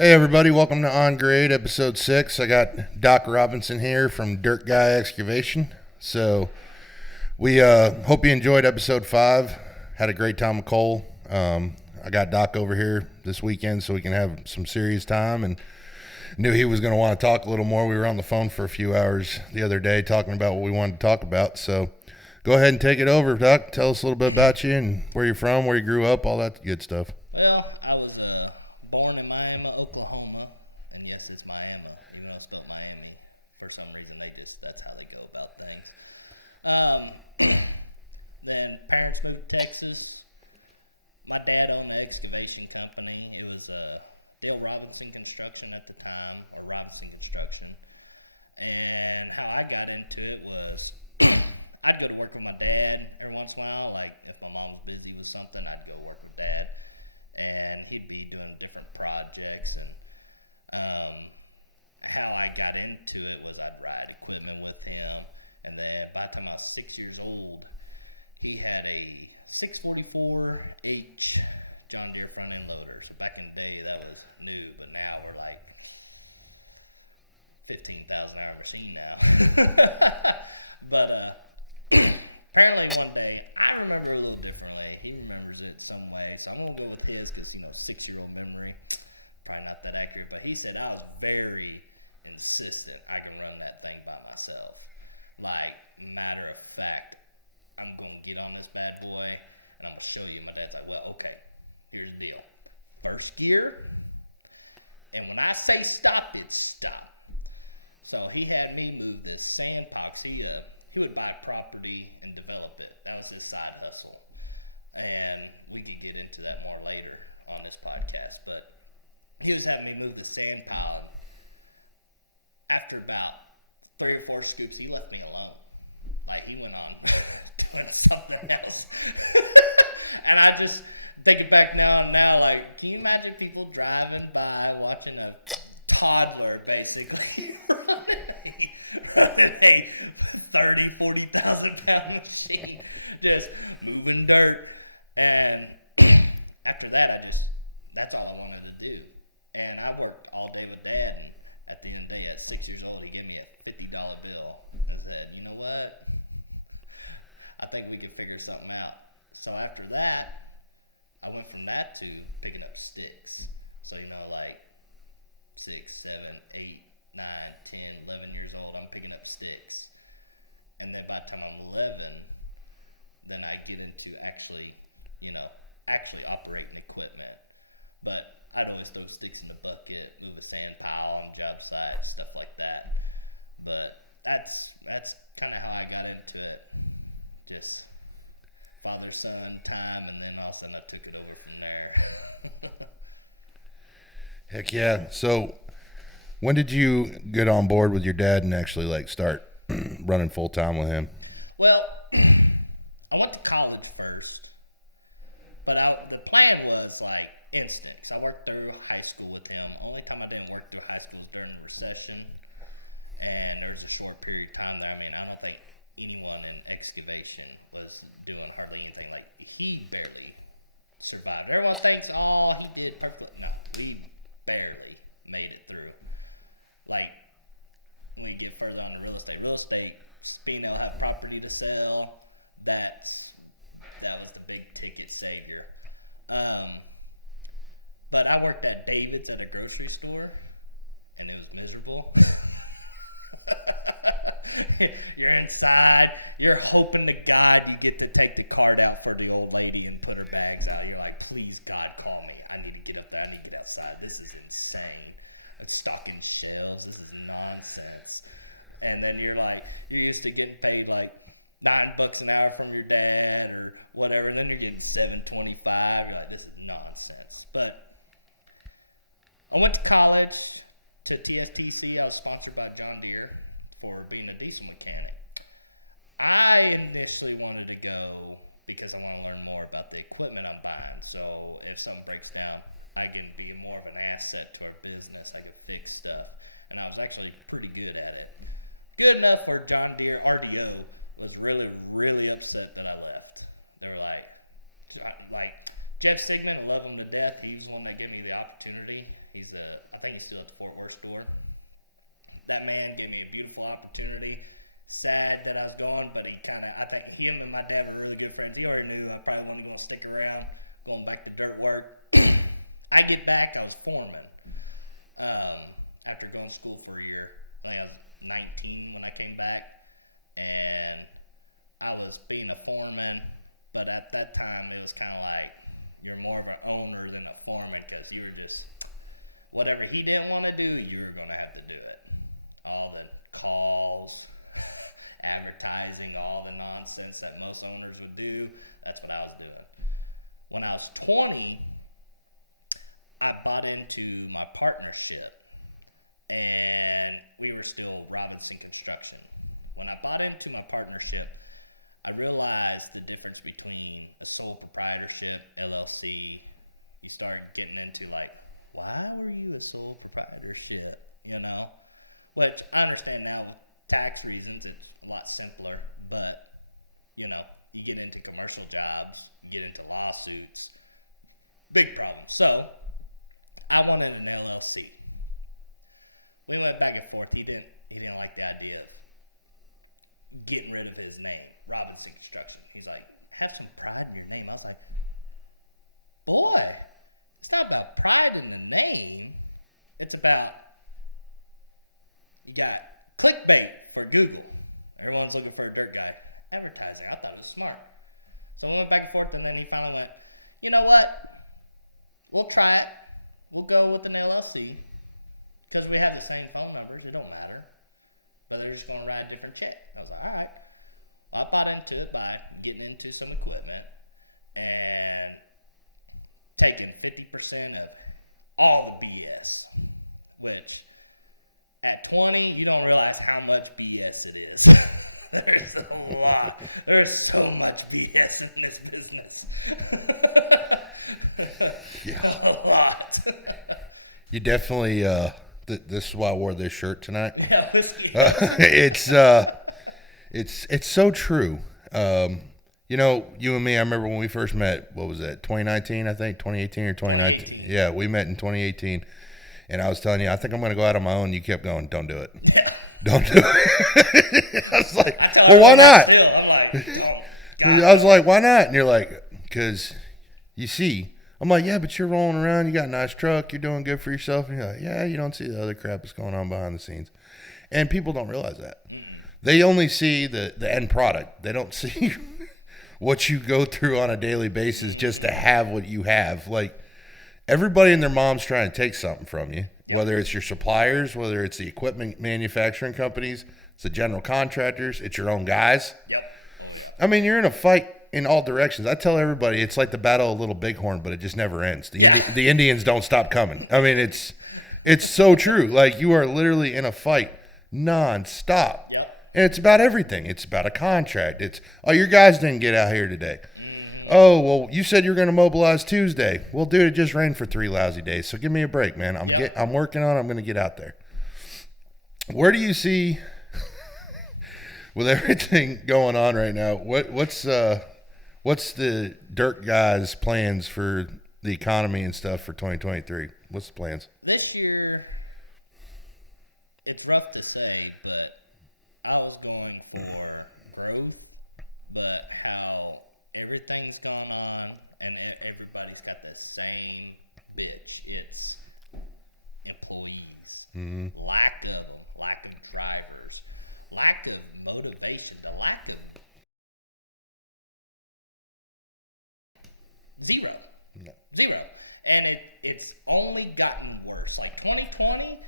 Hey everybody, welcome to On Grade episode 6. I got Doc Robinson here from Dirt Guy Excavation. So we hope you enjoyed episode 5. Had a great time with Cole. I got Doc over here this weekend so we can have some serious time, and knew he was going to want to talk a little more. We were on the phone for a few hours the other day talking about what we wanted to talk about. So go ahead and take it over, Doc. Tell us a little bit about you and where you're from, where you grew up, all that good stuff. Well, I was born in Miami, Oklahoma, and yes, it's Miami, even though it's spelled Miami. For some reason, that's how they go about things. Then parents moved to Texas. My dad owned an excavation company. It was Dale Robinson Construction at the time, or Robinson Construction. And how I got into it was I'd go to work with my dad every once in a while. Like if my mom was busy with something, I'd go work with Dad. And he'd be doing different projects. And how I got into it was I'd ride equipment with him. And then by the time I was 6 years old, he had a 644H John Deere front end loader. So back in the day, that was new. But now we're like 15,000 hour machine now. But apparently one day, I remember a little differently. He remembers it some way. So I'm going to go with his because, 6-year-old memory, probably not that accurate. But he said I was very insistent I can run that thing by myself. Like, matter of fact, I'm going to get on this bad boy and I'm going to show you. My dad's like, well, okay, here's the deal. First gear, and when I say stop, it's stop. So he had me move this sand pile. He would buy property and develop it. That was his side hustle. And we could get into that more later on this podcast. But he was having me move the sand pile. And after about 3 or 4 scoops, he left me alone. Like, he went on doing something else. And I just think it back now and now, like, can you imagine people driving by watching a toddler basically running a 30, 40,000 pound machine, just moving dirt. And after that, that's all I wanted to do. And I worked all day with Dad, and at the end of the day, at 6 years old, he gave me a $50 bill and said, you know what? I think we could figure something out. So after that, I went from that to picking up sticks. So, like 6, 7, 8, 9, 10, 11 years old, I'm picking up sticks. And then by the time I'm 11, then I get into actually operating equipment. But I'd always throw sticks in the bucket, move a sand pile on job sites, stuff like that. But that's kind of how I got into it. Just father-son time, and then all of a sudden I took it over from there. Heck yeah. So when did you get on board with your dad and actually start running full time with him? Well, I went to college first, but the plan was instant, because I worked through high school with him. Only time I didn't work through high school was during the recession, and there was a short period of time there. I mean, I don't think anyone in excavation was doing hardly anything. He barely survived. Everyone thinks, he did perfectly. No, we barely made it through. When we get further on to real estate, being able to have property to sell, that was the big ticket savior. But I worked at David's at a grocery store, and it was miserable. You're inside. You're hoping to God you get to take the cart out for the old lady and put her bags out. You're like, please, God, call me. I need to get up there. I need to get outside. This is insane. I'm stocking shelves. This is nonsense. And then you're used to getting paid $9 an hour from your dad or whatever, and then you're getting $7.25. You're like, this is nonsense. But I went to college to TSTC. I was sponsored by John Deere for being a diesel mechanic. I initially wanted to go because I want to learn more about the equipment I'm buying. So if something breaks down, I can be more of an asset to our business. I can fix stuff. And I was actually pretty good at it. Good enough for John Deere was really, really upset that I left. They were like, Jeff Sigmund, I love him to death. He was the one that gave me the opportunity. I think he's still at the Fort Worth store. That man gave me a beautiful opportunity. Sad that I was gone, but I think him and my dad were really good friends. He already knew I probably wasn't going to stick around, going back to dirt work. I get back, I was foreman. After going to school for a year. I think I was 19 when I came back, and I was being a foreman, but at that time it was kind of like you're more of an owner than a foreman, because you were just, whatever he didn't want to do, you were going to have to do it. All the calls, advertising, all the nonsense that most owners would do, that's what I was doing. When I was 20, I bought into my partnership, and we were still Robinson Construction. When I bought into my partnership, I realized the difference between a sole proprietorship, LLC. You start getting into like, why were you a sole proprietorship, Which I understand now with tax reasons, it's a lot simpler, but, you get into commercial jobs, you get into lawsuits, big problem. So I wanted an LLC. We went back and forth. He didn't like the idea of getting rid of his name, Robinson Construction. He's like, have some pride in your name. I was like, boy, it's not about pride in the name. It's about, you got clickbait for Google. Everyone's looking for a dirt guy. Advertising. I thought it was smart. So we went back and forth, and then he finally went, you know what? We'll try it. We'll go with an LLC. Because we have the same phone numbers, it don't matter. But they're just going to write a different check. I was like, all right. Well, I bought into it by getting into some equipment and taking 50% of all the BS. Which, at 20, you don't realize how much BS it is. There's a lot. There's so much BS in this business. A lot. You definitely... this is why I wore this shirt tonight. Yeah, whiskey. It's so true. You and me, I remember when we first met, what was that, 2019, I think, 2018 or 2018. Yeah, we met in 2018. And I was telling you, I think I'm going to go out on my own. You kept going, don't do it. Yeah. Don't do it. I was like, I tell everyone that still. I'm like, don't. God, I was like, why not? And you're like, because you see. I'm like, yeah, but you're rolling around. You got a nice truck. You're doing good for yourself. And you're like, yeah, you don't see the other crap that's going on behind the scenes. And people don't realize that. Mm-mm. They only see the end product. They don't see what you go through on a daily basis just to have what you have. Like, everybody and their mom's trying to take something from you, whether it's your suppliers, whether it's the equipment manufacturing companies, it's the general contractors, it's your own guys. Yep. Oh, yeah. I mean, you're in a fight in all directions. I tell everybody it's like the Battle of Little Bighorn, but it just never ends. The Indians don't stop coming. I mean, it's so true. Like, you are literally in a fight nonstop. Yep. And it's about everything. It's about a contract. It's, oh, your guys didn't get out here today. Mm-hmm. Oh, well, you said you're going to mobilize Tuesday. Well, dude, it just rained for 3 lousy days, so give me a break, man. I'm working on it. I'm going to get out there. Where do you see, with everything going on right now, what's the Dirt Guys' plans for the economy and stuff for 2023? What's the plans? This year, it's rough to say, but I was going for growth, but how everything's gone on and everybody's got the same bitch. It's employees, lack of them, lack of drivers, lack of motivation, the lack of zero. And it's only gotten worse. Like 2020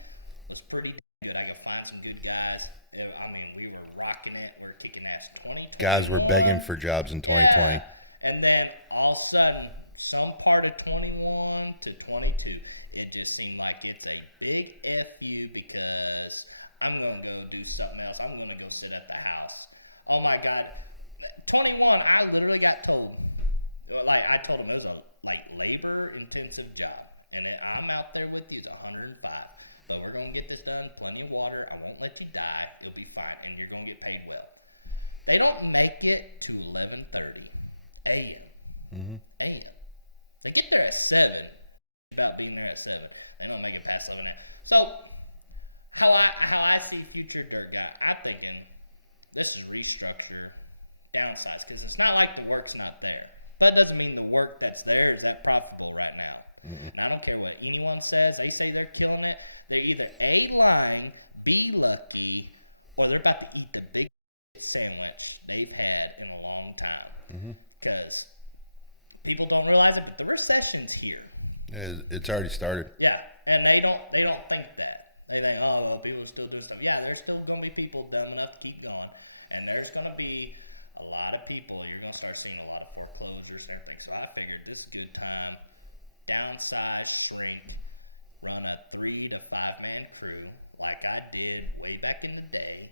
was pretty good. I could find some good guys. I mean, we were rocking it. We're kicking ass. 2021. Guys were begging for jobs in 2020. Yeah. And then all of a sudden, some part of 21 to 22, it just seemed like it's a big FU because I'm going to go do something else. I'm going to go sit at the house. Oh, my God. 21, I literally got told, like I told him it was a labor-intensive job. And I'm out there with you. It's 105. But we're going to get this done. Plenty of water. I won't let you die. It'll be fine. And you're going to get paid well. They don't make it to 11:30 a.m. A.m. They get there at 7. About being there at 7. They don't make it past 11 now. So how I see future Dirt Guy, I'm thinking this is restructure, downsize, because it's not like the work's not there. But it doesn't mean the work that's there is that profitable right now. Mm-hmm. And I don't care what anyone says. They say they're killing it. They're either A, lying, B, lucky, or they're about to eat the big sandwich they've had in a long time. Because people don't realize it, but the recession's here. It's already started. Yeah, and they don't think that. They think, oh, well, people are still doing stuff. Yeah, there's still going to be people dumb enough to keep going, and there's going to be a lot of people. You're going to start seeing a lot of foreclosures and everything. So I figured this is a good time. Downsize, shrink, run a 3 to 5 man crew like I did way back in the day,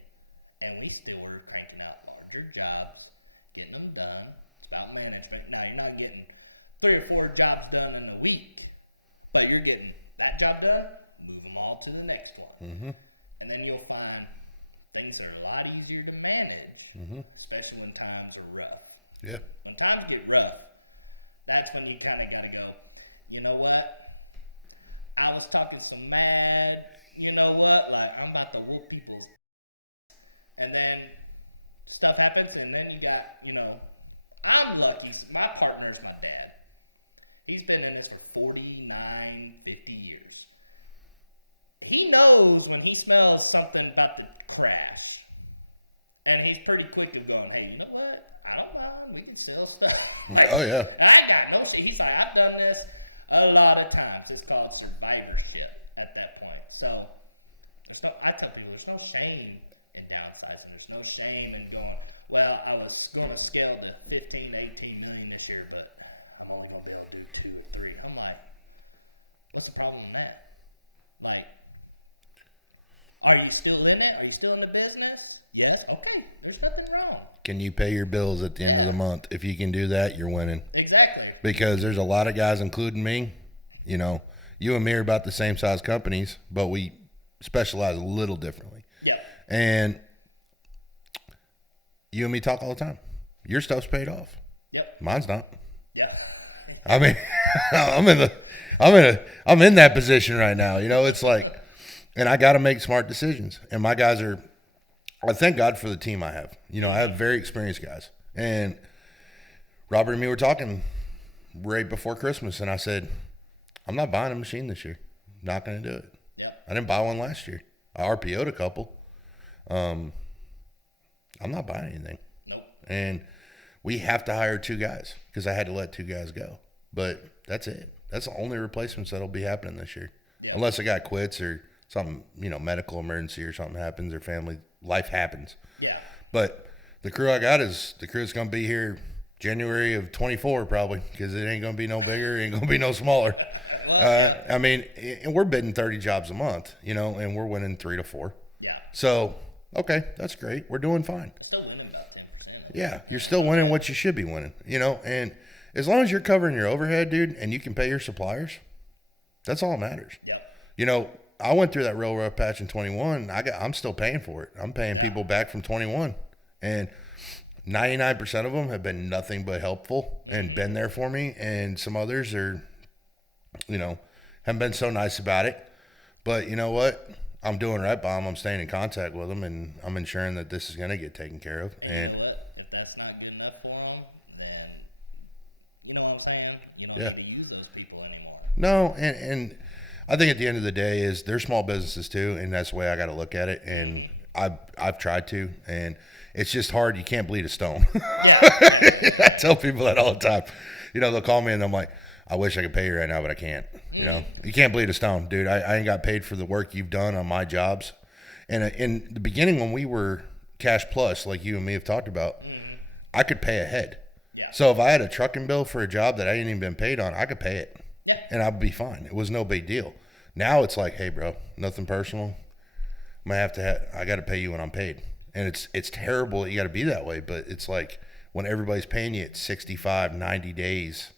and we still were cranking out larger jobs, getting them done. It's about management. Now, you're not getting 3 or 4 jobs done in a week, but you're getting that job done, move them all to the next one. And then you'll find things that are a lot easier to manage, especially when times are rough. Yeah. When times get rough, that's when you kind of got to go, you know what? I was talking some mad, you know what? Like, I'm about to whoop people's. And then stuff happens, and then you got, I'm lucky. My partner's my dad. He's been in this for 49, 50 years. He knows when he smells something about to crash. And he's pretty quick of going, hey, you know what? I don't mind. We can sell stuff. Oh, yeah. I got no shit. He's like, I've done this a lot of times. It's called survivorship at that point. So I tell people there's no shame in downsizing. There's no shame in going, well, I was going to scale to 15 to 18 million this year, but I'm only going to be able to do 2 or 3. I'm like, what's the problem in that? Like, are you still in it? Are you still in the business? Yes. Okay. There's nothing wrong. Can you pay your bills at the end of the month? If you can do that, you're winning. Exactly. Because there's a lot of guys, including me, you and me are about the same size companies, but we specialize a little differently. Yep. And you and me talk all the time. Your stuff's paid off. Yep. Mine's not. Yeah. I mean, I'm in that position right now. It's like, and I got to make smart decisions. And my guys I thank God for the team I have. I have very experienced guys. And Robert and me were talking right before Christmas, and I said, I'm not buying a machine this year. Not going to do it. Yep. I didn't buy one last year. I RPO'd a couple. I'm not buying anything. Nope. And we have to hire 2 guys because I had to let 2 guys go. But that's it. That's the only replacements that'll be happening this year. Yeah. Unless a guy quits or something, medical emergency or something happens or family life happens. Yeah. But the crew I got the crew's going to be here January of 24 probably because it ain't going to be no bigger. It ain't going to be no smaller. Well, yeah. I mean, and we're bidding 30 jobs a month, and we're winning 3 to 4. Yeah. So, okay, that's great. We're doing fine. I'm still winning about 10% of it. Yeah, you're still winning bad. What you should be winning, and as long as you're covering your overhead, dude, and you can pay your suppliers, that's all that matters. Yep. I went through that real rough patch in 21. I'm still paying for it. I'm paying people back from 21, and 99% of them have been nothing but helpful and been there for me, and some others are, haven't been so nice about it. But you know what? I'm doing right by them. I'm staying in contact with them, and I'm ensuring that this is going to get taken care of. And you know what? If that's not good enough for them, then you know what I'm saying? You don't need to use those people anymore. No, and I think at the end of the day is they're small businesses too, and that's the way I got to look at it. And I've tried to, and it's just hard. You can't bleed a stone. Yeah. I tell people that all the time. They'll call me and I'm like, I wish I could pay you right now, but I can't. You can't bleed a stone, dude. I ain't got paid for the work you've done on my jobs. And in the beginning, when we were cash plus, like you and me have talked about, I could pay ahead. Yeah. So if I had a trucking bill for a job that I ain't even been paid on, I could pay it. Yeah. And I'd be fine. It was no big deal. Now it's like, hey, bro, nothing personal. I got to pay you when I'm paid. And it's terrible that you got to be that way, but it's like when everybody's paying you at 65, 90 days,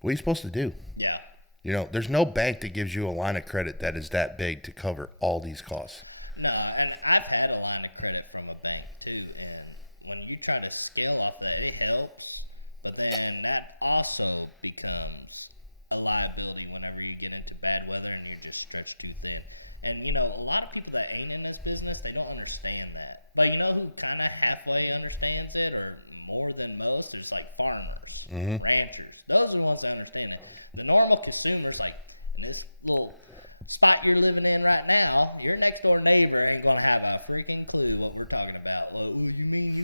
what are you supposed to do? Yeah. There's no bank that gives you a line of credit that is that big to cover all these costs. No, and I've had a line of credit from a bank too, and when you try to scale off that, it helps, But then that also becomes a liability whenever you get into bad weather and you're just stretched too thin. And, a lot of people that ain't in this business, they don't understand that. But you know who kind of halfway understands it, or more than most? There's like farmers, ranchers. Those are the ones that understand it. The normal consumers, like in this little spot you're living in right now, your next door neighbor ain't going to have a freaking clue what we're talking about. Like, oh, you mean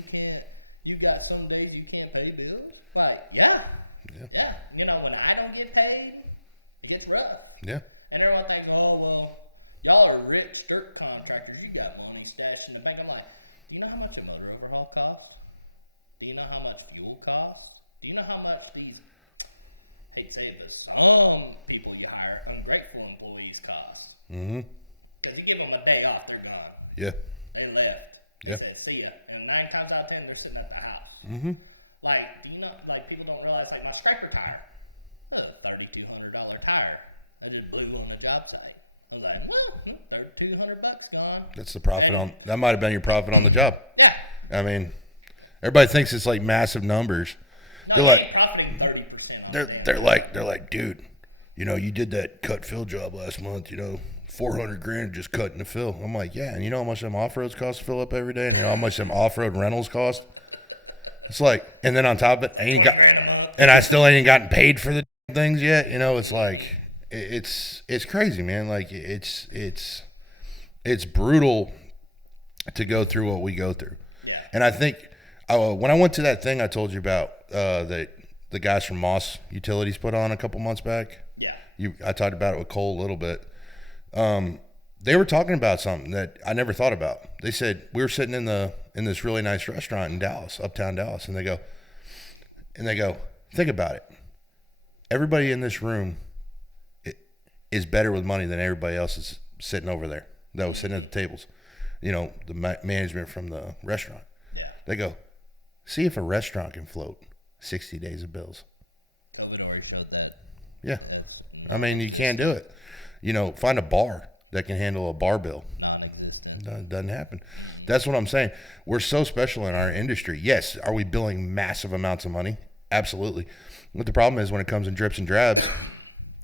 you got some days you can't pay bills? Like, yeah. When I don't get paid, it gets rough. Yeah. And everyone thinks, oh, well, y'all are rich dirt contractors. You got money stashed in the bank. I'm like, do you know how much a motor overhaul costs? Do you know how much fuel costs? Do you know how much these, I hate to say it, but some people you hire, ungrateful employees, cost? Because you give them a day off, they're gone. Yeah. They left. They said, see ya. And 9 times out of 10, they're sitting at the house. Like, do you know, like, people don't realize, like, my scraper tire, a $3,200 tire. I just blew on the job site. I was like, well, $3,200 gone. That's the profit that might have been your profit on the job. Yeah. I mean, everybody thinks it's like massive numbers. No, you ain't profiting 30% on a damn job. They're like, dude, you did that cut fill job last month, $400,000 just cutting the fill. I'm like, yeah, and you know how much them off-roads cost to fill up every day? And how much them off-road rentals cost? It's like, and then on top of it, like $20,000 a month. And I still ain't gotten paid for the things yet. It's like, it's crazy, man. Like, it's brutal to go through what we go through. Yeah. And I think when I went to that thing I told you about, that the guys from Moss Utilities put on a couple months back. Yeah. I talked about it with Cole a little bit. They were talking about something that I never thought about. They said, we were sitting in this really nice restaurant in Dallas, uptown Dallas, and they go, think about it. Everybody in this room is better with money than everybody else is sitting over there that was sitting at the tables. The management from the restaurant. Yeah. They go, see if a restaurant can float 60 days of bills. COVID already showed that. Yeah. That's non-existent. I mean, you can't do it. Find a bar that can handle a bar bill. Non-existent. No, it doesn't happen. That's what I'm saying. We're so special in our industry. Yes, are we billing massive amounts of money? Absolutely. But the problem is when it comes in drips and drabs,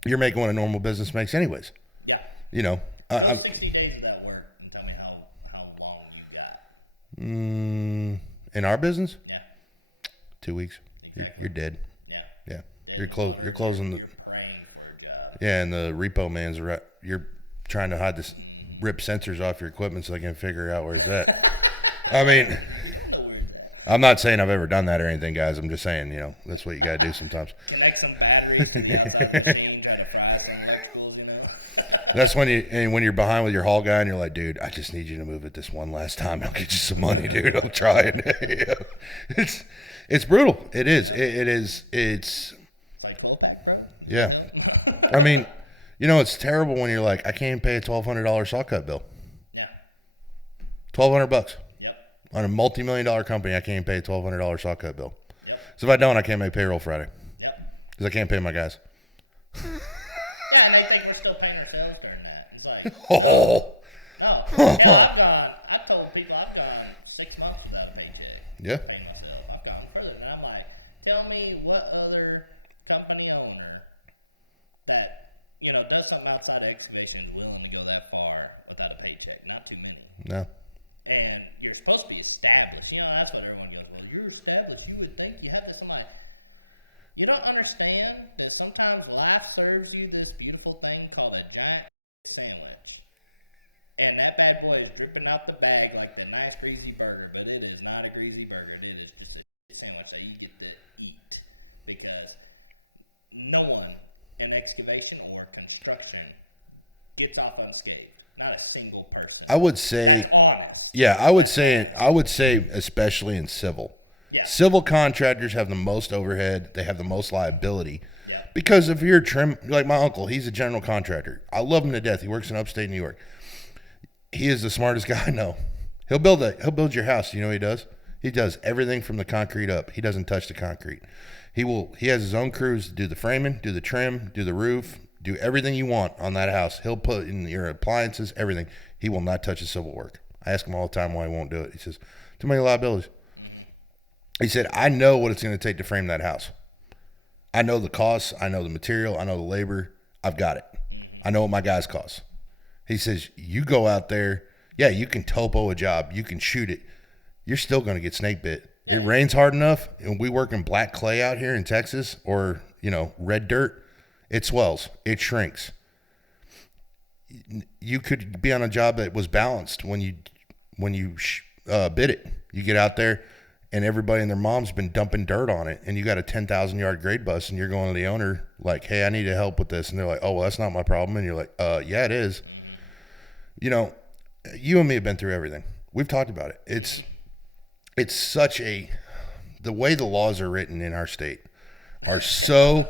you're making what a normal business makes anyways. Yeah. Go 60 days of that work and tell me how long you got. In our business? Yeah. 2 weeks. Exactly. You're dead. Yeah. Yeah. Dead in the water. You're praying for a job. Yeah, and the repo man's you're trying to hide this, rip sensors off your equipment so they can figure out where it's at. I mean, you don't know where it's at. I'm not saying I've ever done that or anything, guys. I'm just saying, that's what you got to do sometimes. Connect some batteries to the outside of the machine, try to fry some electricals, That's when you're behind with your haul guy and you're like, dude, I just need you to move it this one last time. I'll get you some money, dude. I'm trying. It's brutal. It is. Yeah. It is. It's like 12-pack, bro. Does that help? I mean, it's terrible when you're like, I can't pay a $1,200 saw cut bill. Yeah. $1,200. Yep. On a multi-million-dollar company, I can't pay a $1,200 saw cut bill. Yep. So if I don't, I can't make payroll Friday. Yep. Because I can't pay my guys. Yeah, and they think we're still paying ourselves during that. It's like, no. Hell, I told people I've gone 6 months without a paycheck. Yeah. Paying myself. I've gone further. And I'm like, tell me what other company owner that, does something outside of excavation is willing to go that far without a paycheck. Not too many. No. And you're supposed to be established. That's what everyone goes, well, you're established. You would think you have this. I'm like, you don't understand that sometimes life serves you this beautiful thing called a giant sandwich. And that bad boy is dripping out the bag like the nice greasy burger, but it is not a greasy burger. It is just a sandwich that you get to eat, because no one in excavation or construction gets off unscathed. Not a single person. I would say that's honest. Yeah, I would say especially in civil. Yeah. Civil contractors have the most overhead. They have the most liability. Yep. Because if you're like my uncle, he's a general contractor. I love him to death. He works in upstate New York. He is the smartest guy I know. He'll build your house. You know what he does? He does everything from the concrete up. He doesn't touch the concrete. He has his own crews do the framing, do the trim, do the roof, do everything you want on that house. He'll put in your appliances, everything. He will not touch the civil work. I ask him all the time why he won't do it. He says, too many liabilities. Mm-hmm. He said, I know what it's going to take to frame that house. I know the costs. I know the material. I know the labor. I've got it. Mm-hmm. I know what my guys cost. He says, you go out there. Yeah, you can topo a job. You can shoot it. You're still going to get snake bit. Yeah, it rains hard enough, and we work in black clay out here in Texas or, red dirt. It swells. It shrinks. You could be on a job that was balanced when you bid it. You get out there, and everybody and their mom's been dumping dirt on it, and you got a 10,000-yard grade bus, and you're going to the owner like, hey, I need help with this. And they're like, oh, well, that's not my problem. And you're like, yeah, it is. Mm-hmm. You and me have been through everything. We've talked about it. It's such the way the laws are written in our state are so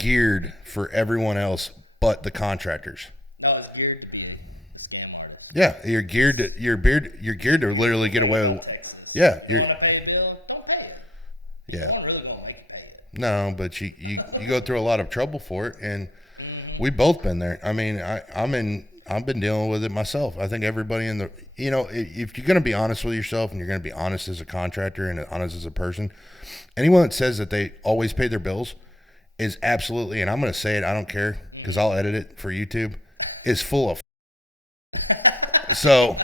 geared for everyone else but the contractors. No, it's geared to be a scam artist. Yeah, you're geared to literally get away with Texas. Yeah, you don't want to pay a bill, don't pay it. No one really gonna make you pay it. No, but you go through a lot of trouble for it, and we've both been there. I mean, I've been dealing with it myself. I think everybody if you're gonna be honest with yourself and you're gonna be honest as a contractor and honest as a person, anyone that says that they always pay their bills is absolutely, and I'm gonna say it, I don't care because I'll edit it for YouTube, is full of. So,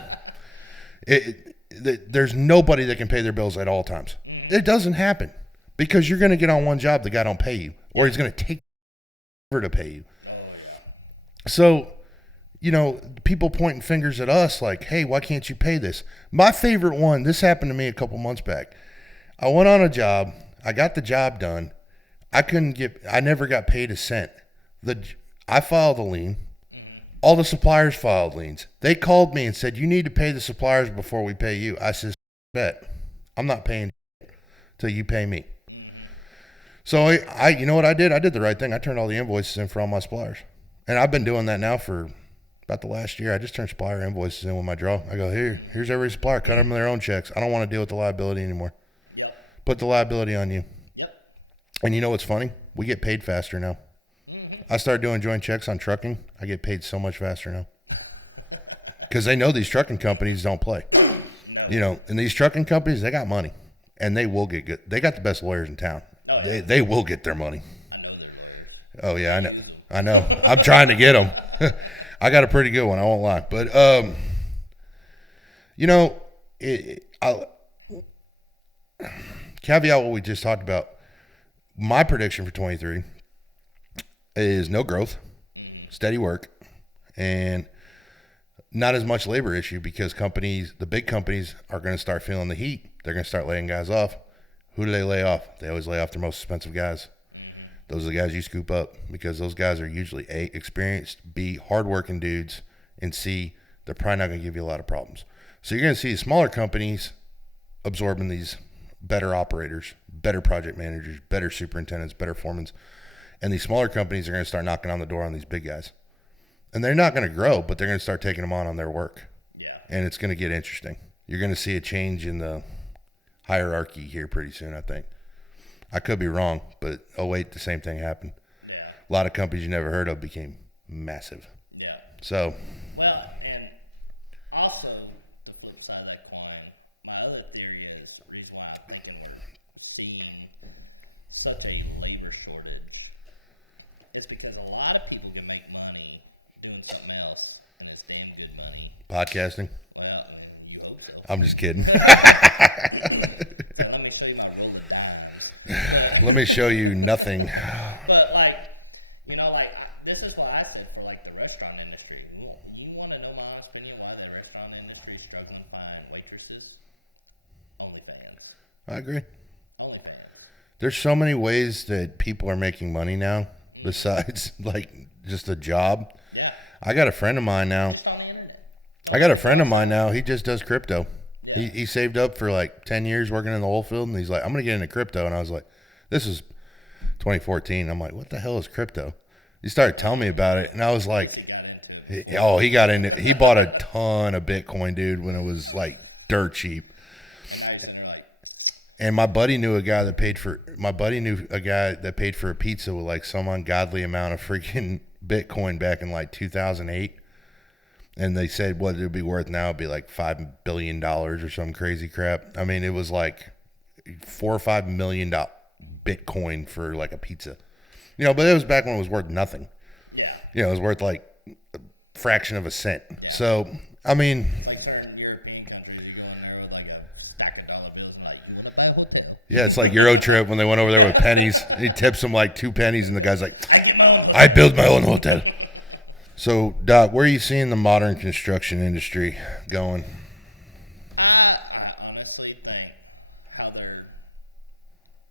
there's nobody that can pay their bills at all times. Mm-hmm. It doesn't happen because you're going to get on one job, the guy don't pay you, or he's going to take to pay you. Oh yeah. So, people pointing fingers at us like, hey, why can't you pay this? My favorite one. This happened to me a couple months back. I went on a job. I got the job done. I never got paid a cent. I filed a lien. Mm-hmm. All the suppliers filed liens. They called me and said, you need to pay the suppliers before we pay you. I said, bet. I'm not paying till you pay me. Mm-hmm. So you know what I did? I did the right thing. I turned all the invoices in for all my suppliers. And I've been doing that now for about the last year. I just turned supplier invoices in with my draw. I go, here's every supplier. Cut them their own checks. I don't want to deal with the liability anymore. Yep. Put the liability on you. Yep. And you know what's funny? We get paid faster now. Mm-hmm. I started doing joint checks on trucking. I get paid so much faster now. Because they know these trucking companies don't play. No. And these trucking companies, they got money. And they will get good. They got the best lawyers in town. Oh, yeah. They will get their money. I know they're lawyers. Oh, yeah. I know. Use them. I know. I'm trying to get them. I got a pretty good one. I won't lie. But, caveat what we just talked about. My prediction for 23 is no growth, steady work, and not as much labor issue because the big companies are going to start feeling the heat. They're going to start laying guys off. Who do they lay off? They always lay off their most expensive guys. Mm-hmm. Those are the guys you scoop up because those guys are usually A, experienced, B, hardworking dudes, and C, they're probably not going to give you a lot of problems. So you're going to see smaller companies absorbing these better operators, better project managers, better superintendents, better foremans. And these smaller companies are going to start knocking on the door on these big guys. And they're not going to grow, but they're going to start taking them on their work. Yeah. And it's going to get interesting. You're going to see a change in the hierarchy here pretty soon, I think. I could be wrong, but oh wait, the same thing happened. Yeah. A lot of companies you never heard of became massive. Yeah. So. Well, and also the flip side of that coin, my other theory is reason why I'm thinking we're seeing such a labor shortage. It's because a lot of people can make money doing something else, and it's damn good money. Podcasting? Well, I mean, you hope so. I'm just kidding. It's like, let me show you my roll of dimes. But let me show you nothing. But, this is why I said for, the restaurant industry. You want to know my honest opinion why the restaurant industry is struggling to find waitresses? OnlyFans. I agree. OnlyFans. There's so many ways that people are making money now besides, just a job. Yeah. I got a friend of mine now. Just on the internet. I got a friend of mine now. He just does crypto. Yeah. He saved up for 10 years working in the oil field, and he's like, I'm going to get into crypto. And I was like, this is 2014. I'm like, what the hell is crypto? He started telling me about it, and I was like, at least he got into it before. He got into it. He bought a ton of Bitcoin, dude, when it was dirt cheap. And now you're sitting there and my buddy knew a guy that paid for a pizza with some ungodly amount of freaking Bitcoin back in 2008. And they said what it would be worth now would be $5 billion or some crazy crap. I mean, it was $4 or $5 million Bitcoin for like a pizza. But it was back when it was worth nothing. Yeah. It was worth like a fraction of a cent. Yeah. So, I mean, it's like certain European countries, you go in there with like a stack of dollar bills and like, you want to buy a hotel? Yeah, it's like Euro Trip when they went over there with pennies. He tips them like 2 pennies, and the guy's like, I get my own hotel. I build my own hotel. So, Doc, where are you seeing the modern construction industry going? I honestly think how the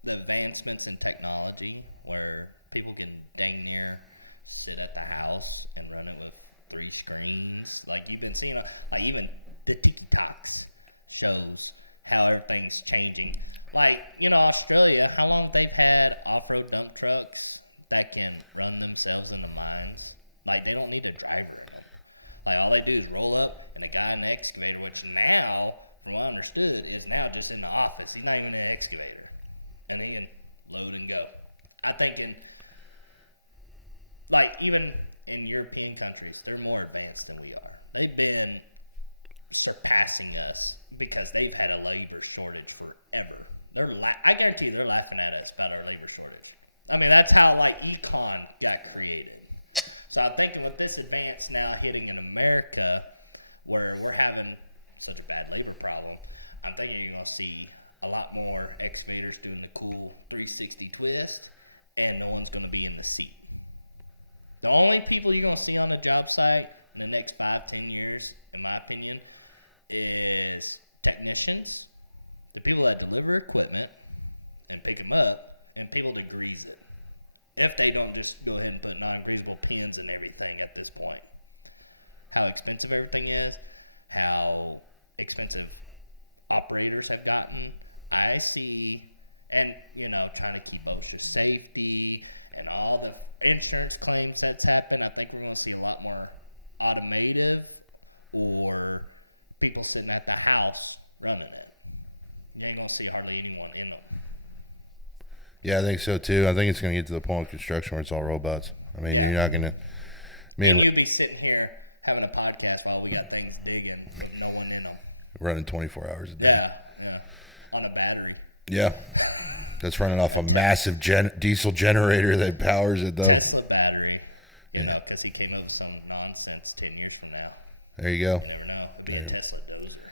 advancements in technology where people can dang near sit at the house and run it with 3 screens. Like you've been seeing, like even the Tik Toks shows how everything's changing. Like, Australia, how long they've had off-road dump trucks that can run themselves in the mines. Like they don't need a driver in them. Like all they do is roll up and a guy in the excavator, which now, from what I understood, is now just in the office. He's not even an excavator. And he can load and go. I think even in European countries, they're more advanced than we are. They've been surpassing us because they've had a labor shortage forever. I guarantee they're laughing at us about our labor shortage. I mean, that's how econ got created. So I'm thinking with this advance now hitting in America, where we're having such a bad labor problem, I'm thinking you're going to see a lot more excavators doing the cool 360 twist, and no one's going to be in the seat. The only people you're going to see on the job site in the next 5-10 years, in my opinion, is technicians, the people that deliver equipment and pick them up, and people to grease it. If they don't just go ahead and put non-greasable pins and everything at this point. How expensive everything is, how expensive operators have gotten. I see, and, trying to keep OSHA safety and all the insurance claims that's happened. I think we're going to see a lot more automotive or people sitting at the house running it. You ain't going to see hardly anyone in them. Yeah, I think so too. I think it's going to get to the point of construction where it's all robots. I mean, You're not going to. And you'd be sitting here having a podcast while we got things digging with no one in them. Running 24 hours a day. Yeah. On a battery. Yeah. That's running off a massive diesel generator that powers it, though. Tesla battery, because he came up with some nonsense 10 years from now. There you go. You never know. It'd be a Tesla dozer.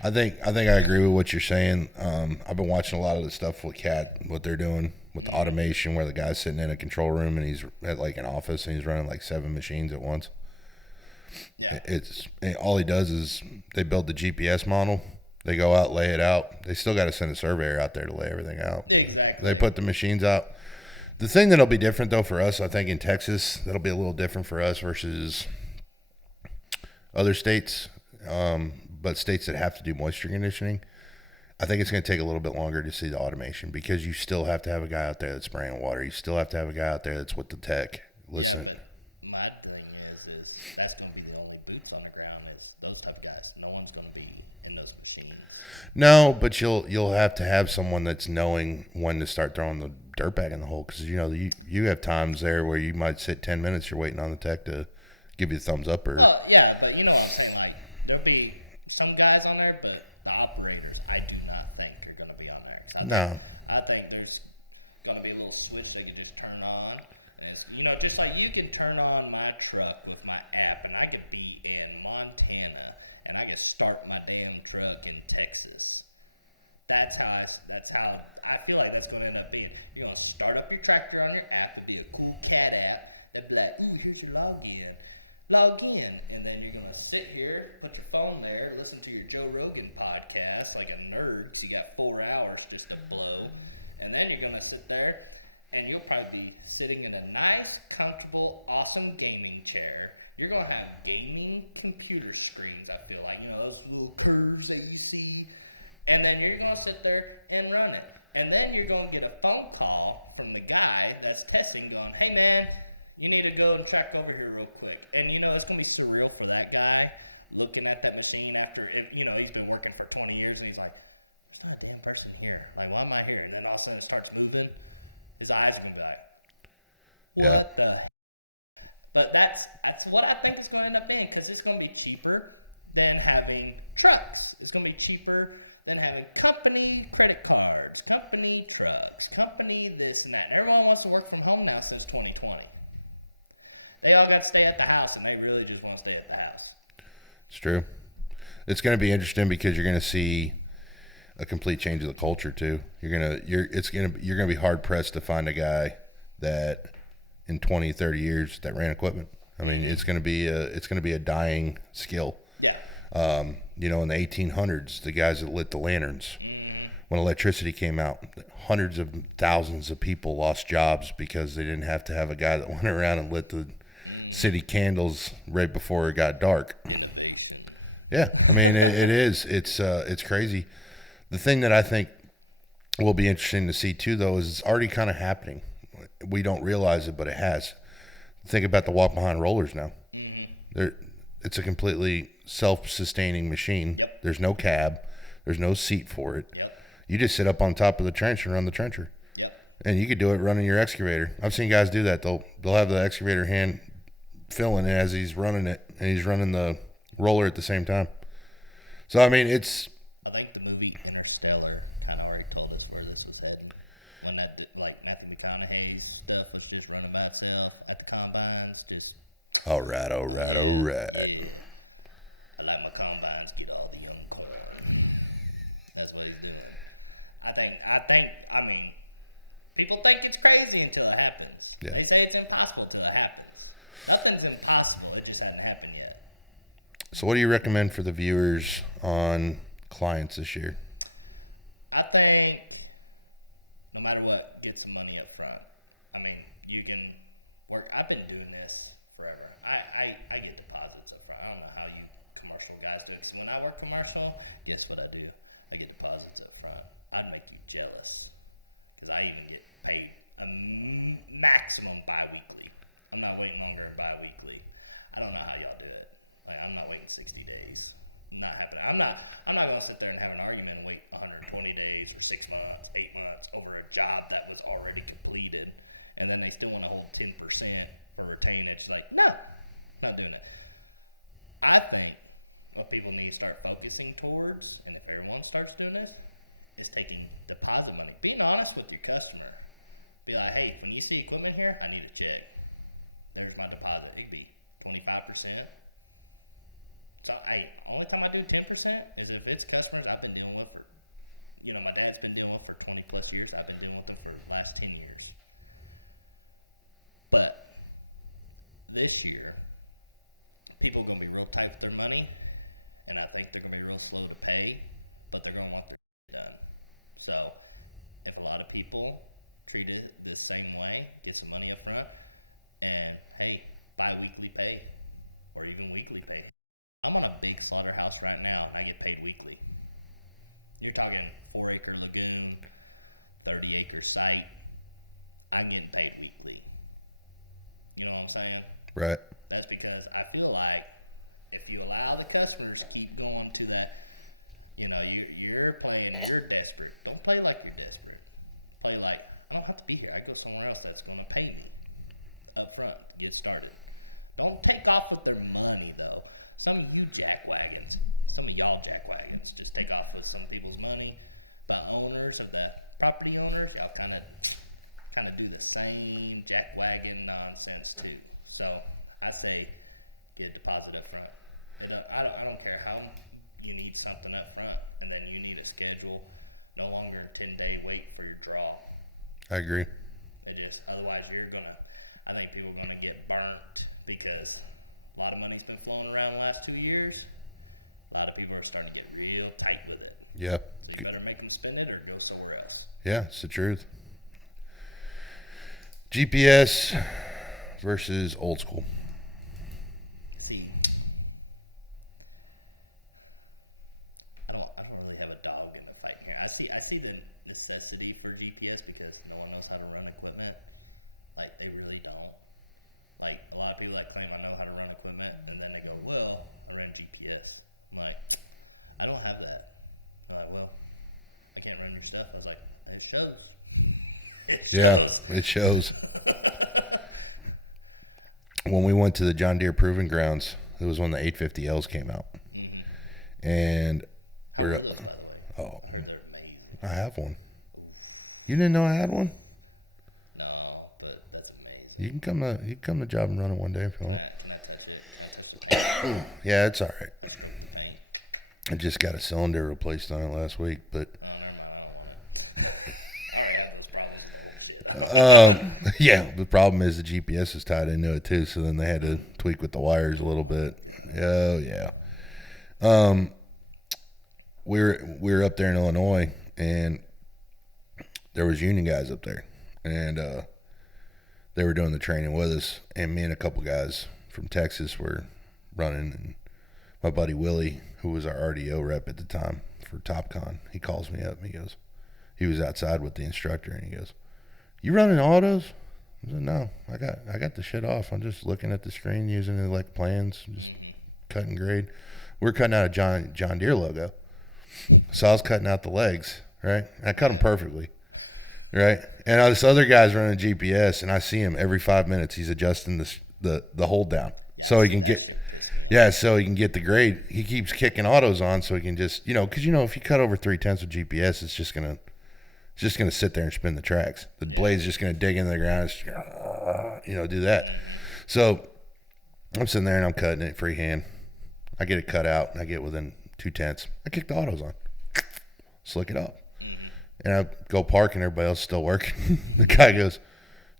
I think I agree with what you're saying. I've been watching a lot of the stuff with Cat, what they're doing with the automation, where the guy's sitting in a control room and he's at an office and he's running 7 machines at once. Yeah. All he does is they build the GPS model. They go out, lay it out. They still got to send a surveyor out there to lay everything out. Exactly. They put the machines out. The thing that'll be different, though, for us, I think in Texas, that'll be a little different for us versus other states. But states that have to do moisture conditioning, I think it's going to take a little bit longer to see the automation because you still have to have a guy out there that's spraying water. You still have to have a guy out there that's with the tech. Listen. Yeah, but my thing is that's going to be the only boots on the ground is those type of guys. No one's going to be in those machines. No, but you'll have to have someone that's knowing when to start throwing the dirt back in the hole because, you have times there where you might sit 10 minutes, you're waiting on the tech to give you the thumbs up. Well, yeah, but you know what I'm saying? There'll be some guys on there, but the operators, I do not think are going to be on there. Cause I think there's going to be a little switch they could just turn on. And it's, just like you can turn on my truck with my app and I could be in Montana and I could start my damn truck in Texas. That's how I feel like that's going to end up being. You're going to start up your tractor on your app. It'd be a cool cat app. That'd be like, ooh, here's your login. Log in, and then you're going to sit here, put your phone there, listen to your Joe Rogan podcast like a nerd because you got 4 hours just to blow. And then you're going to sit there, and you'll probably be sitting in a nice, comfortable, awesome gaming chair. You're going to have gaming computer screens, I feel like. Those little curves that you see. And then you're going to sit there and run it. And then you're going to get a phone call from the guy that's testing going, hey, man, you need to go and check over here real quick. And, it's going to be surreal for that guy looking at that machine after, he's been working for 20 years, and he's like, there's not a damn person here. Like, why am I here? And then all of a sudden it starts moving. His eyes are going to be like, what the heck? But that's what I think it's going to end up being because it's going to be cheaper than having trucks. It's going to be cheaper then having company credit cards, company trucks, company this and that. And everyone wants to work from home now since 2020. They all got to stay at the house, and they really just want to stay at the house. It's true. It's going to be interesting because you're going to see a complete change of the culture too. You're going to be hard pressed to find a guy that in 20, 30 years that ran equipment. I mean, it's going to be a dying skill. Yeah. You know, in the 1800s, the guys that lit the lanterns, when electricity came out, hundreds of thousands of people lost jobs because they didn't have to have a guy that went around and lit the city candles right before it got dark. Innovation. Yeah, I mean, it is. It's crazy. The thing that I think will be interesting to see too, though, is it's already kind of happening. We don't realize it, but it has. Think about the walk-behind rollers now. It's a completely self-sustaining machine. Yep. There's no cab. There's no seat for it. Yep. You just sit up on top of the trench and run the trencher. Yep. And you could do it running your excavator. I've seen guys do that. They'll have the excavator hand filling it as he's running it, and he's running the roller at the same time. So, I mean, I think the movie Interstellar kind of already told us where this was heading. When that, like, Matthew McConaughey's stuff was just running by itself at the combines, just... All right. Yeah. I like my combines get all the young corn. That's what he's doing. I mean, people think it's crazy until it happens. Yeah. They say it's impossible until it happens. Nothing's impossible. It just hadn't happened yet. So what do you recommend for the viewers on clients this year? I think no matter what, get some money up front. I mean, you can work. I've been doing this forever. I get deposits up front. I don't know how you commercial guys do it, because when I work commercial, guess what I do? I get deposits up front. I'd make you jealous, because I even get paid a maximum bi-weekly. I'm not waiting longer than bi-weekly. I don't know how y'all do it. Like, I'm not waiting 60 days. Not happening. I'm not going to sit there and have an argument and wait 120 days or 6 months, 8 months over a job that was already completed, and then they still want to hold 10% for retainage. Like, no, not doing it. I think what people need to start focusing towards, and if everyone starts doing this, is taking deposit money. Being honest with your customer. Be like, hey, when you see equipment here, I need a check. There's my deposit. It could be 25%. So, hey, only time I do 10% is if it's customers I've been dealing with for, my dad's been dealing with for 20 plus years. I've been dealing with them for the last 10 years. But this year, people are going to be real tight with their money, and I think they're going to be real slow to pay, but they're going to want their done. So if a lot of people treat it the same way, get some money up front, and, hey, bi-weekly pay or even weekly pay. I'm on a big slaughterhouse right now, and I get paid weekly. You're talking 4-acre lagoon, 30-acre site. I'm getting paid weekly. You know what I'm saying? Right. That's because I feel like if you allow the customers to keep going to that, you're playing, you're desperate. Don't play like you're desperate. Play like, I don't have to be here. I go somewhere else that's going to pay me up front to get started. Don't take off with their money, though. Some of y'all jackwagons, just take off with some people's money. But owners of the property owners, y'all kind of do the same jackwagon nonsense too. So I say get a deposit up front. I don't care how you need something up front, and then you need a schedule. No longer a 10-day wait for your draw. I agree. Otherwise I think people are gonna get burnt, because a lot of money's been flowing around the last 2 years. A lot of people are starting to get real tight with it. Yeah. So you better make them spend it or go somewhere else. Yeah, it's the truth. GPS versus old school. See, I don't really have a dog in the fight here. I see the necessity for GPS because no one knows how to run equipment. Like, they really don't. Like, a lot of people that claim I know how to run equipment, and then they go, well, I ran GPS. I'm like, I don't have that. They're like, well, I can't run your stuff. I was like, it shows. It shows. Yeah, it shows. When we went to the John Deere Proving Grounds, it was when the 850Ls came out. Mm-hmm. And How were those, by the way? Oh, I heard they're amazing. I have one. Oof. You didn't know I had one? No, but that's amazing. You can come to job and run it one day if you want. Can I touch it? Can I touch the paint? Yeah, it's all right. I stroked the paint. I just got a cylinder replaced on it last week, but oh, never mind. I don't want it. I already have those problems with the old shit. Yeah, the problem is the GPS is tied into it too, so then they had to tweak with the wires a little bit. God. Oh yeah. We were up there in Illinois, and there was union guys up there, and they were doing the training with us, and me and a couple guys from Texas were running, and my buddy Willie, who was our RDO rep at the time for TopCon, he calls me up and he was outside with the instructor, and he goes, "You running autos?" I said, "No, I got the shit off. I'm just looking at the screen using it like plans, just cutting grade." We're cutting out a John Deere logo, so I was cutting out the legs, right? And I cut them perfectly, right? And this other guy's running GPS, and I see him every 5 minutes. He's adjusting the hold down, so he can that shit pissed me off. Yeah, so he can get the grade. He keeps kicking autos on, so he can just because if you cut over 3/10 with GPS, it's just gonna sit there and spin the tracks. The blade's just gonna dig into the ground, do that. So I'm sitting there and I'm cutting it freehand. I get it cut out, and I get within 2/10. I kick the autos on, slick it up, and I go park, and everybody else is still working. The guy goes,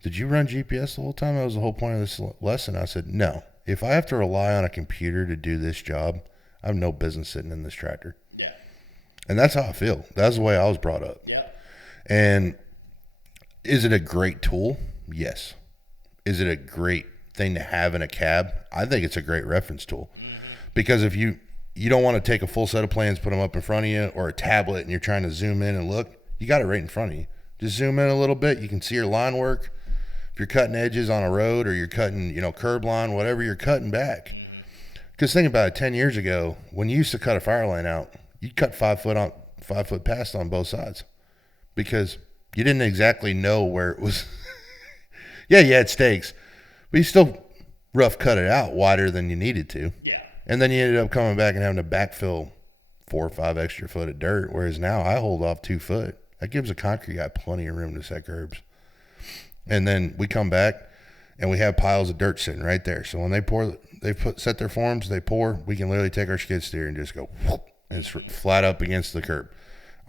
"Did you run GPS the whole time?" That was the whole point of this lesson. I said, "No. If I have to rely on a computer to do this job, I have no business sitting in this tractor." Yeah. And that's how I feel. That's the way I was brought up. Yep. And is it a great tool? Yes. Is it a great thing to have in a cab? I think it's a great reference tool. Because if you don't want to take a full set of plans, put them up in front of you, or a tablet, and you're trying to zoom in and look, you got it right in front of you. Just zoom in a little bit. You can see your line work. If you're cutting edges on a road, or you're cutting, curb line, whatever you're cutting back. Because think about it, 10 years ago, when you used to cut a fire lane out, you'd cut 5 foot past on both sides, because you didn't exactly know where it was. Yeah, you had stakes, but you still rough cut it out wider than you needed to. Yeah. And then you ended up coming back and having to backfill 4 or 5 extra foot of dirt, whereas now I hold off 2 foot. That gives a concrete guy plenty of room to set curbs. And then we come back, and we have piles of dirt sitting right there. So when they set their forms, they pour, we can literally take our skid steer and just go whoop, and it's flat up against the curb.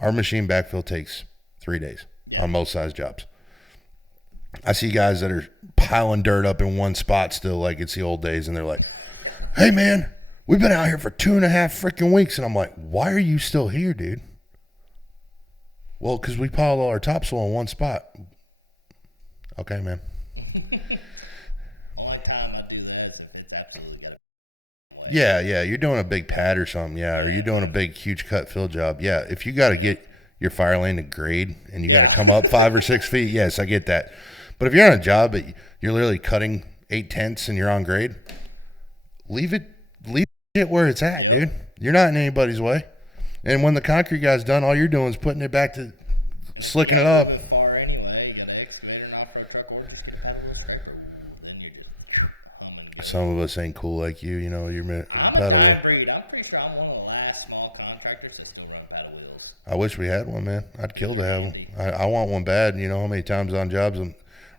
Our machine backfill takes 3 days on most size jobs. I see guys that are piling dirt up in one spot still like it's the old days, and they're like, "Hey, man, we've been out here for 2.5 freaking weeks." And I'm like, "Why are you still here, dude?" "Well, because we piled all our topsoil in one spot." Okay, man. Only time I do that is if it's absolutely got to way. Yeah. You're doing a big pad or something. Or you're doing a big, huge cut fill job. Yeah, if you got to get your fire lane to grade and you got to come up 5 or 6 feet, yes, I get that. But if you're on a job that you're literally cutting 8/10 and you're on grade, leave it where it's at, dude. You're not in anybody's way. And when the concrete guy's done, all you're doing is putting it back to slicking it up. If you got to move it far anyway, you got an excavator, an off-road truck, or just get a paddle wheel scraper. Ooh, then you're just hum and go. Some of us ain't cool like you. I'm a dying breed. I'm pretty sure I'm one of the last small contractors that still run paddle wheels. I wish we had one, man. I'd kill to have one. I want one bad. You know how many times on jobs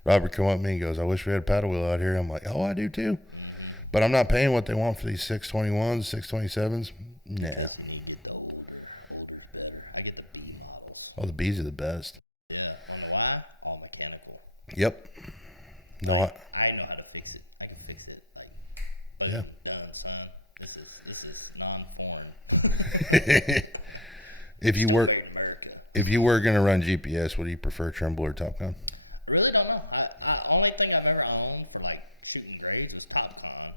Robert come up to me and goes, "I wish we had a paddle wheel out here." I'm like, "Oh, I do too." But I'm not paying what they want for these 621s, 627s. Nah. Because you need to get the older. Older's better. I get the B models. Oh, the B's are the best. Yeah. On the Y, all mechanical. Yep. I know how to fix it. I can fix it. Like, boom, done, son. This is non-foreign. Still made in America. If you were gonna run GPS, would you prefer Trimble or TopCon? I really don't know. I only thing I've ever owned for like shooting grades was TopCon.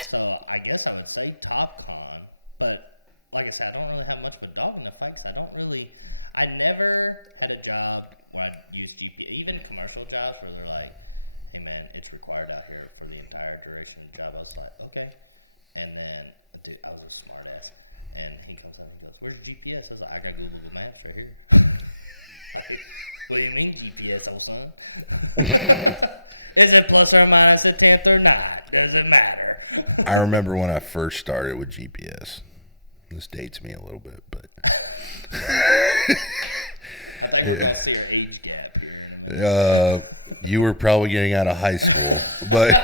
So I guess I would say TopCon, but like I said, I don't really have much of a dog in the fight because I never had a job where I'd use GPS, even commercial jobs where they're like, "Hey man, it's required out here for the entire duration of the job." I was like, okay. And then, dude, I was a smart ass. And he comes up and he goes, "Where's your GPS?" I was like, "I got Google Maps right here." Like, what do you mean GPS, old son? Is it plus or minus a tenth or not? Does it matter? I remember when I first started with GPS. This dates me a little bit, but I think we're gonna see our age gap here in a minute. you were probably getting out of high school. But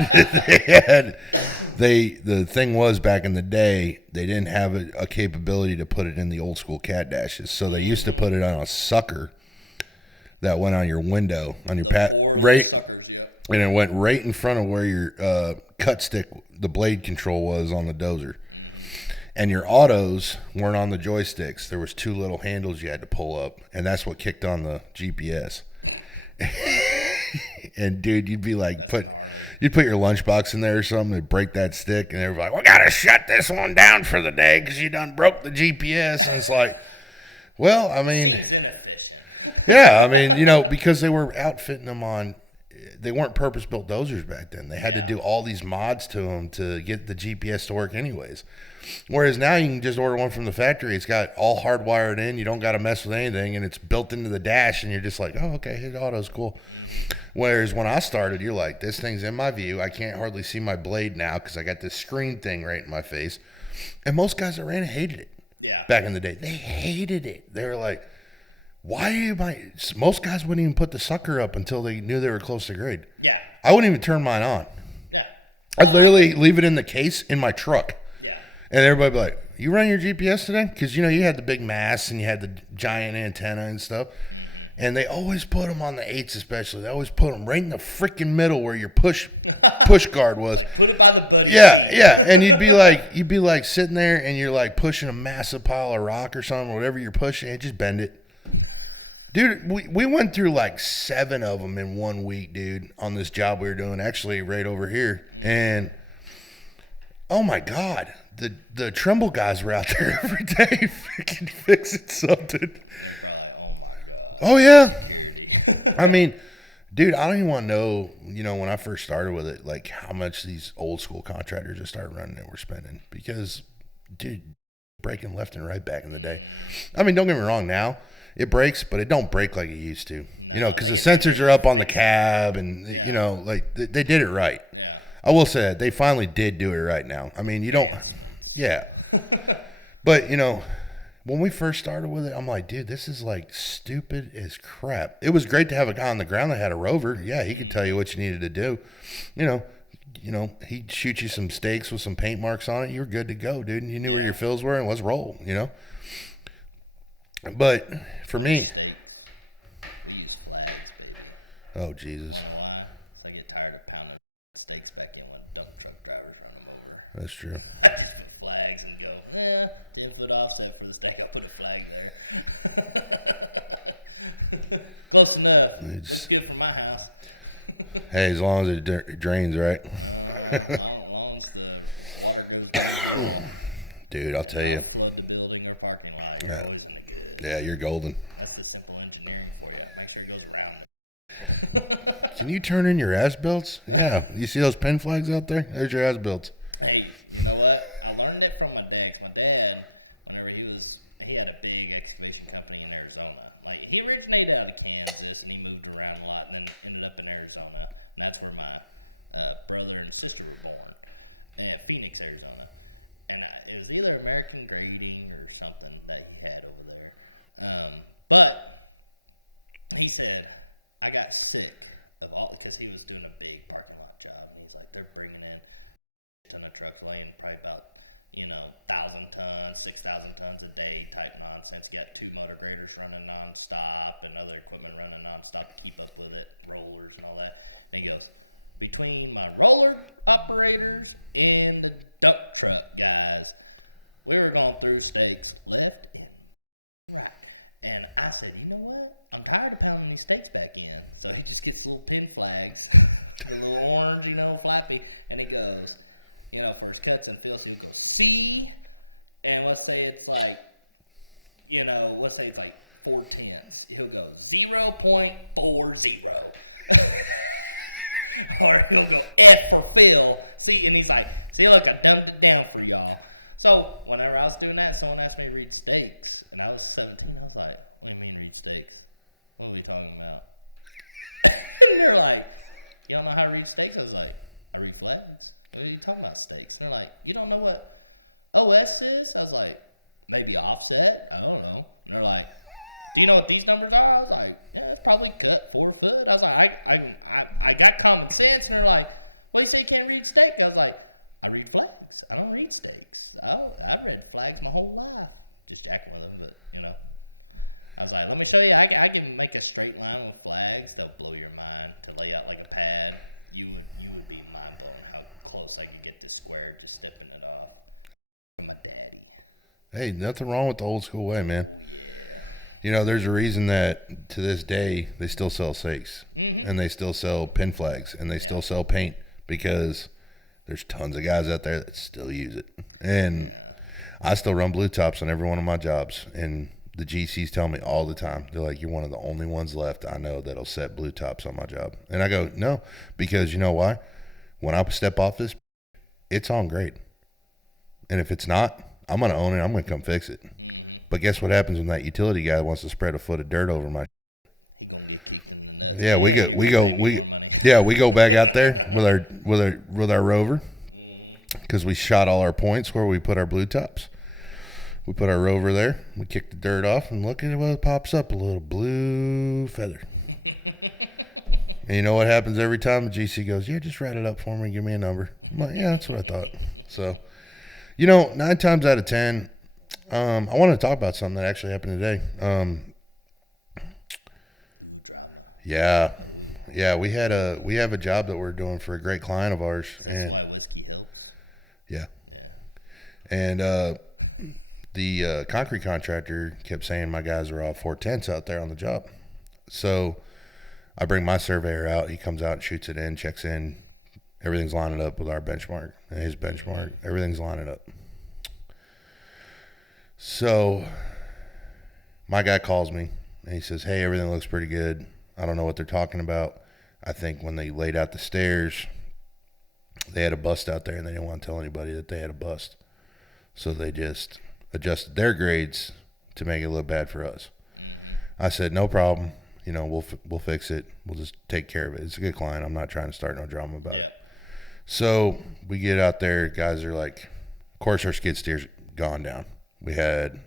the thing was, back in the day, they didn't have a capability to put it in the old school cat dashes, so they used to put it on a sucker that went on your window, on your The four little suckers, yep. And it went right in front of where your cut stick, the blade control was on the dozer. Mm-hmm. And your autos weren't on the joysticks. There was 2 little handles you had to pull up, and that's what kicked on the GPS. And dude, you'd be like, that's gnarly. You'd put your lunchbox in there or something, they'd break that stick, and they'd be like, "We gotta shut this one down for the day because you done broke the GPS." And it's like, well, I mean, it seems inefficient. Yeah, I mean, because they were outfitting them on. They weren't purpose-built dozers back then. They had to do all these mods to them to get the GPS to work anyways. Whereas now you can just order one from the factory. It's got all hardwired in. You don't got to mess with anything, and it's built into the dash, and you're just like, oh, okay, his auto's cool. Mm-hmm. Whereas when I started, you're like, this thing's in my view. I can't hardly see my blade now because I got this screen thing right in my face. And most guys that ran it hated it. Yeah. Back in the day. They hated it. They were like, why am I... Most guys wouldn't even put the sucker up until they knew they were close to grade. Yeah. I wouldn't even turn mine on. Yeah. I'd literally leave it in the case in my truck. Yeah. And everybody would be like, you run your GPS today? Because, you had the big masts and you had the giant antenna and stuff. Mm-hmm. And they always put them on the 8s especially. They always put them right in the freaking middle where your push guard was. It's like, put it by the buddy seat. Yeah, and you'd be like sitting there and you're like pushing a massive pile of rock or something, or whatever you're pushing, and just bend it. Dude, we went through like 7 of them in 1 week, dude, on this job we were doing, actually right over here. Mm. And, oh my God. The Trimble guys were out there every day freaking fixing something. They're probably like, oh my God. Oh, yeah. Security. I mean, dude, I don't even want to know, when I first started with it, like how much these old school contractors that started running it were spending. Because, dude, breaking left and right back in the day. I mean, don't get me wrong now. It breaks, but it don't break like it used to. No, because the sensors are up on the cab and, like they did it right. Yeah. I will say that they finally did do it right now. I mean, Advancements. Yeah. But, when we first started with it, I'm like, dude, this is like stupid as crap. It was great to have a guy on the ground that had a rover. Yeah, he could tell you what you needed to do. He'd shoot you some stakes with some paint marks on it. You were good to go, dude. And you knew where your fills were and let's roll, But for me, stakes, we use flags, baby. Oh, Jesus. Want to know why? Because I get tired of pounding stakes back in when dump truck drivers run them over. That's true. I just put flags and go, 10-foot offset for the stake. I'll put a flag there. Close enough. Looks good for my house. Hey, as long as it drains, right? As long as the water goes downhill. Dude, I'll tell you. Flood the building or parking lot. You're always in the good. Yeah, you're golden. That's the simple engineering for you. Make sure it goes around it. Can you turn in your as-builts? Yeah. You see those pin flags out there? There's your as-builts. Hey, you know what? I learned it from my dad. 'Cause my dad, whenever he had a big excavation company in Arizona. Like, he originated out of Kansas, and he moved around a lot, and then ended up in Arizona. And that's where my brother and sister were born, at Phoenix, Arizona. And it was either American Grading or something that he had over there. But he said, I got sick of all, because he was doing a big parking lot job. And he's like, they're bringing in a ton of trucks, laying probably about, 1,000 tons, 6,000 tons a day type nonsense. You got 2 motor graders running nonstop and other equipment running nonstop to keep up with it, rollers and all that. And he goes, between my roller operators and the dump truck guys, we were going through stakes left and right. And I said, you know what? I'm tired of pounding these stakes back in. So he just gets little pin flags, the little orange, flappy, and he goes, for his cuts and fills, he'll go C, and let's say it's like 4/10. He'll go 0.40. Or he'll go F for fill. See, and he's like, see, look, I dumbed it down for y'all. So whenever I was doing that, someone asked me to read stakes, and I was 17. I was like, what do you mean read stakes? What are we talking about? And they're like, you don't know how to read stakes? I was like, I read flags. What are you talking about, stakes? And they're like, you don't know what OS is? I was like, maybe offset. I don't know. And they're like, do you know what these numbers are? I was like, yeah, it's probably cut 4 foot. I was like, I got common sense. And they're like, well, you say you can't read stake. I was like, I read flags. I don't read stakes. I've read flags my whole life. Just jacking with them, but, you know. I was like, let me show you. I can make a straight line with flags. They'll blow your mind to lay out like a pad. You would be mind blown how close I could get this square just stepping it off. From my daddy. Hey, nothing wrong with the old school way, man. Oh, yeah. You know, there's a reason that to this day they still sell stakes, and they still sell pin flags, and they still sell paint, because there's tons of guys out there that still use it. And I still run blue tops on every one of my jobs, and the GCs tell me all the time, they're like, you're one of the only ones left I know that'll set blue tops on my job. And I go, no, because you know why? When I step off this, it's on grade. And if it's not, I'm going to own it. I'm going to come fix it. But guess what happens when that utility guy wants to spread a foot of dirt over my? He gonna get kicked in the nuts. Yeah, we go more money. Yeah, we go back out there with our rover, because we shot all our points where we put our blue tops. We put our rover there. We kick the dirt off, and look at what pops up, a little blue feather. And you know what happens every time? The GC goes, yeah, just write it up for me, give me a number. I'm like, yeah, that's what I thought. So. You know, 9 times out of 10, I want to talk about something that actually happened today. Ooh, drama. Yeah. Ooh. Yeah, we have a job that we're doing for a great client of ours. So that's why whiskey helps? Yeah. Yeah. And the concrete contractor kept saying my guys are all 410s out there on the job. So I bring my surveyor out. He comes out and shoots it in, checks in. Everything's lining up with our benchmark and his benchmark. Everything's lining up. So my guy calls me and he says, hey, everything looks pretty good. I don't know what they're talking about. I think when they laid out the stairs, they had a bust out there and they didn't want to tell anybody that they had a bust. So they just adjusted their grades to make it look bad for us. I said, no problem. You know, we'll fix it. We'll just take care of it. It's a good client. I'm not trying to start no drama about it. So we get out there. Guys are like, of course, our skid steer's gone down. We had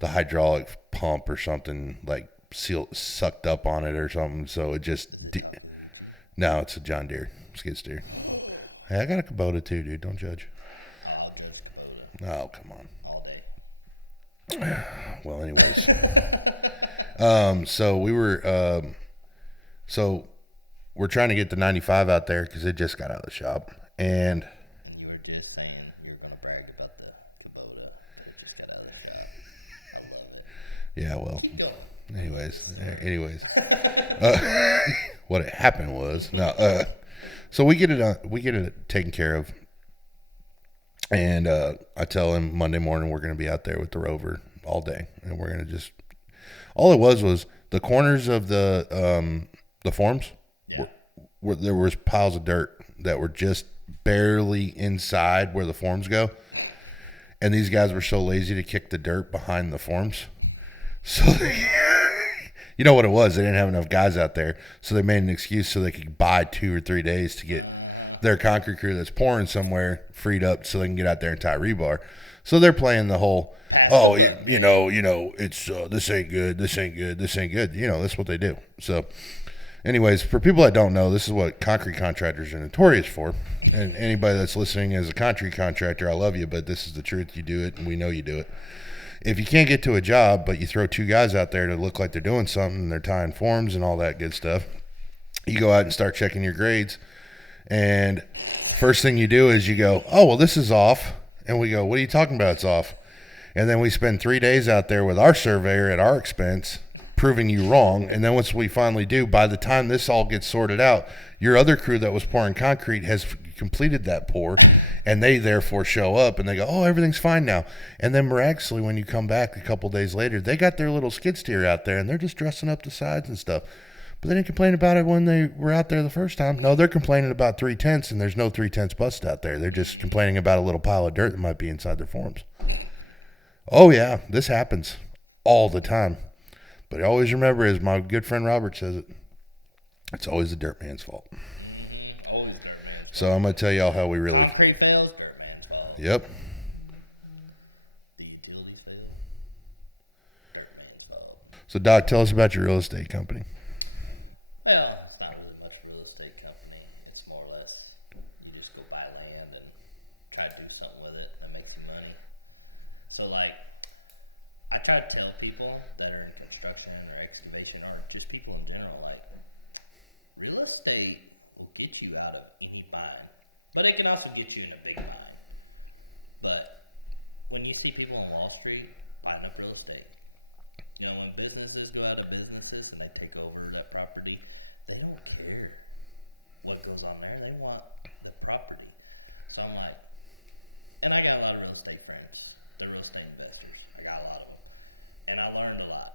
the hydraulic pump or something like sucked up on it or something. So it just. Is it Takeuchi? No, it's a John Deere skid steer. Hey, I got a Kubota too, dude. Don't judge. Oh, I'll judge Kubota. Oh, come on. All day. Well, anyways. So we were, we're trying to get the 95 out there because it just got out of the shop. And you were just saying you were going to brag about the Kubota, but it just got out of the shop. I love it. Yeah, well. Keep going. Anyways, I love this story. Anyways. What had happened was, so we get it taken care of. And I tell him Monday morning we're going to be out there with the rover all day, and we're going to just. All it was the corners of the forms. Yeah. Where there was piles of dirt that were just barely inside where the forms go, and these guys were so lazy to kick the dirt behind the forms, so you know what it was? They didn't have enough guys out there, so they made an excuse so they could buy 2 or 3 days to get their concrete crew that's pouring somewhere freed up so they can get out there and tie rebar. So they're playing the whole pass the buck game. You know, it's this ain't good, this ain't good, this ain't good. You know, that's what they do. So, anyways, for people that don't know, this is what concrete contractors are notorious for. And anybody that's listening as a concrete contractor, I love you, but this is the truth. You do it, and we know you do it. If you can't get to a job, but you throw 2 guys out there to look like they're doing something, and they're tying forms and all that good stuff, you go out and start checking your grades. And first thing you do is you go, oh, well, this is off. And we go, what are you talking about? It's off. And then we spend 3 days out there with our surveyor at our expense proving you wrong. And then once we finally do, by the time this all gets sorted out, your other crew that was pouring concrete has completed that pour, and they therefore show up and they go, oh, everything's fine now. And then miraculously, when you come back a couple days later, they got their little skid steer out there and they're just dressing up the sides and stuff. But they didn't complain about it when they were out there the first time. No, they're complaining about 3/10, and there's no 3/10 bust out there. They're just complaining about a little pile of dirt that might be inside their forms. Oh, yeah, this happens all the time. But always remember, as my good friend Robert says it, it's always the dirt man's fault. Always dirt man's fault. So I'm going to tell y'all how we really... Concrete fails, dirt man's fault. Yep. The utilities fail. Dirt man's fault. So, Doc, tell us about your real estate company. Well, it's not really much of a real estate company. It's more or less you just go buy land and try to do something with it that makes you money. So, like, I try to tell people that are in construction or excavation or just people in general, like, real estate will get you out of any bind, but it can also get you in a big bind. But when you see people on Wall Street buying up real estate, you know, when businesses go out of businesses and they take over that property, they don't care what goes on there. They want the property. So I'm like, and I got a lot of real estate friends. They're real estate investors. I got a lot of them. And I learned a lot.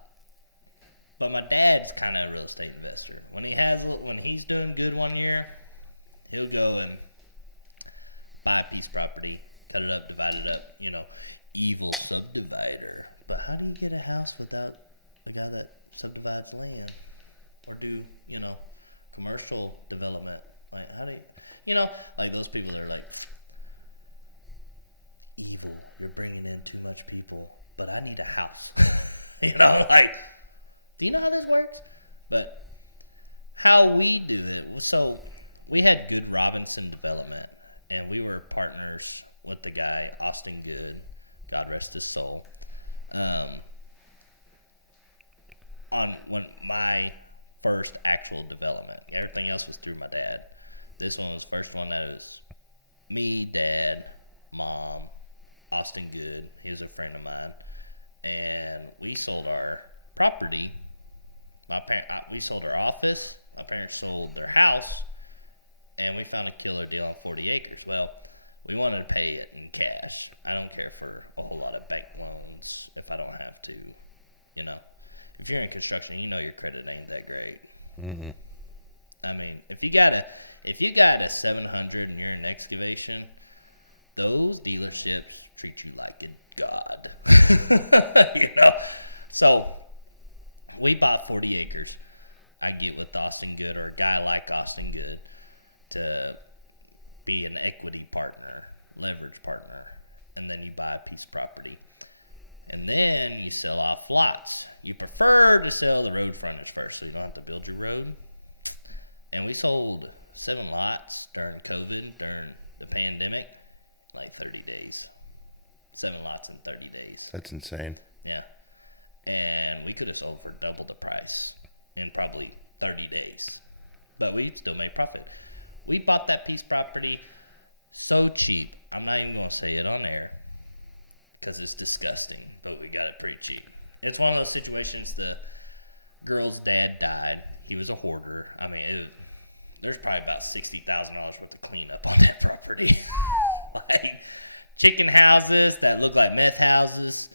But my dad's kind of a real estate investor. When he's doing good one year, he'll go and buy a piece of property, cut it up, divide it up, you know, evil subdivider. But how do you get a house without the guy that subdivides land or do, you know, commercial development? Like, how do you, you know, like those people that are like, evil, you're bringing in too much people, but I need a house. You know, like, do you know how this works? But how we do it, so we had Good Robinson Development, and we were partners with the guy, Austin Good, God rest his soul, on when my first actual development. Everything else was through my dad. This one was the first one that was me, Dad, Mom, Austin Good. He was a friend of mine. And we sold our property. We sold our office. My parents sold their house. And we found a killer deal on 40 acres. Well, we wanted to pay it in cash. I don't care for a whole lot of bank loans if I don't have to. You know, if you're in construction, you know your credit ain't that great. Mm-hmm. I mean, if you got a 700 and you're in excavation, those dealerships treat you like a god. You know? So we bought 40 acres. I get with Austin Good or a guy like Austin Good to be an equity partner, leverage partner, and then you buy a piece of property. And then you sell off lots. You prefer to sell the road frontage first so you don't have to build your road. And we sold 7 lots during COVID, during the pandemic, like 30 days. 7 lots in 30 days. That's insane. Yeah. And we could have sold for double the price in probably 30 days. But we still made profit. We bought that piece of property so cheap. I'm not even going to say it on air because it's disgusting, but we got it pretty cheap. It's one of those situations, the girl's dad died. He was a hoarder. I mean, there's probably about $60,000 worth of cleanup on that property. Like chicken houses that look like meth houses.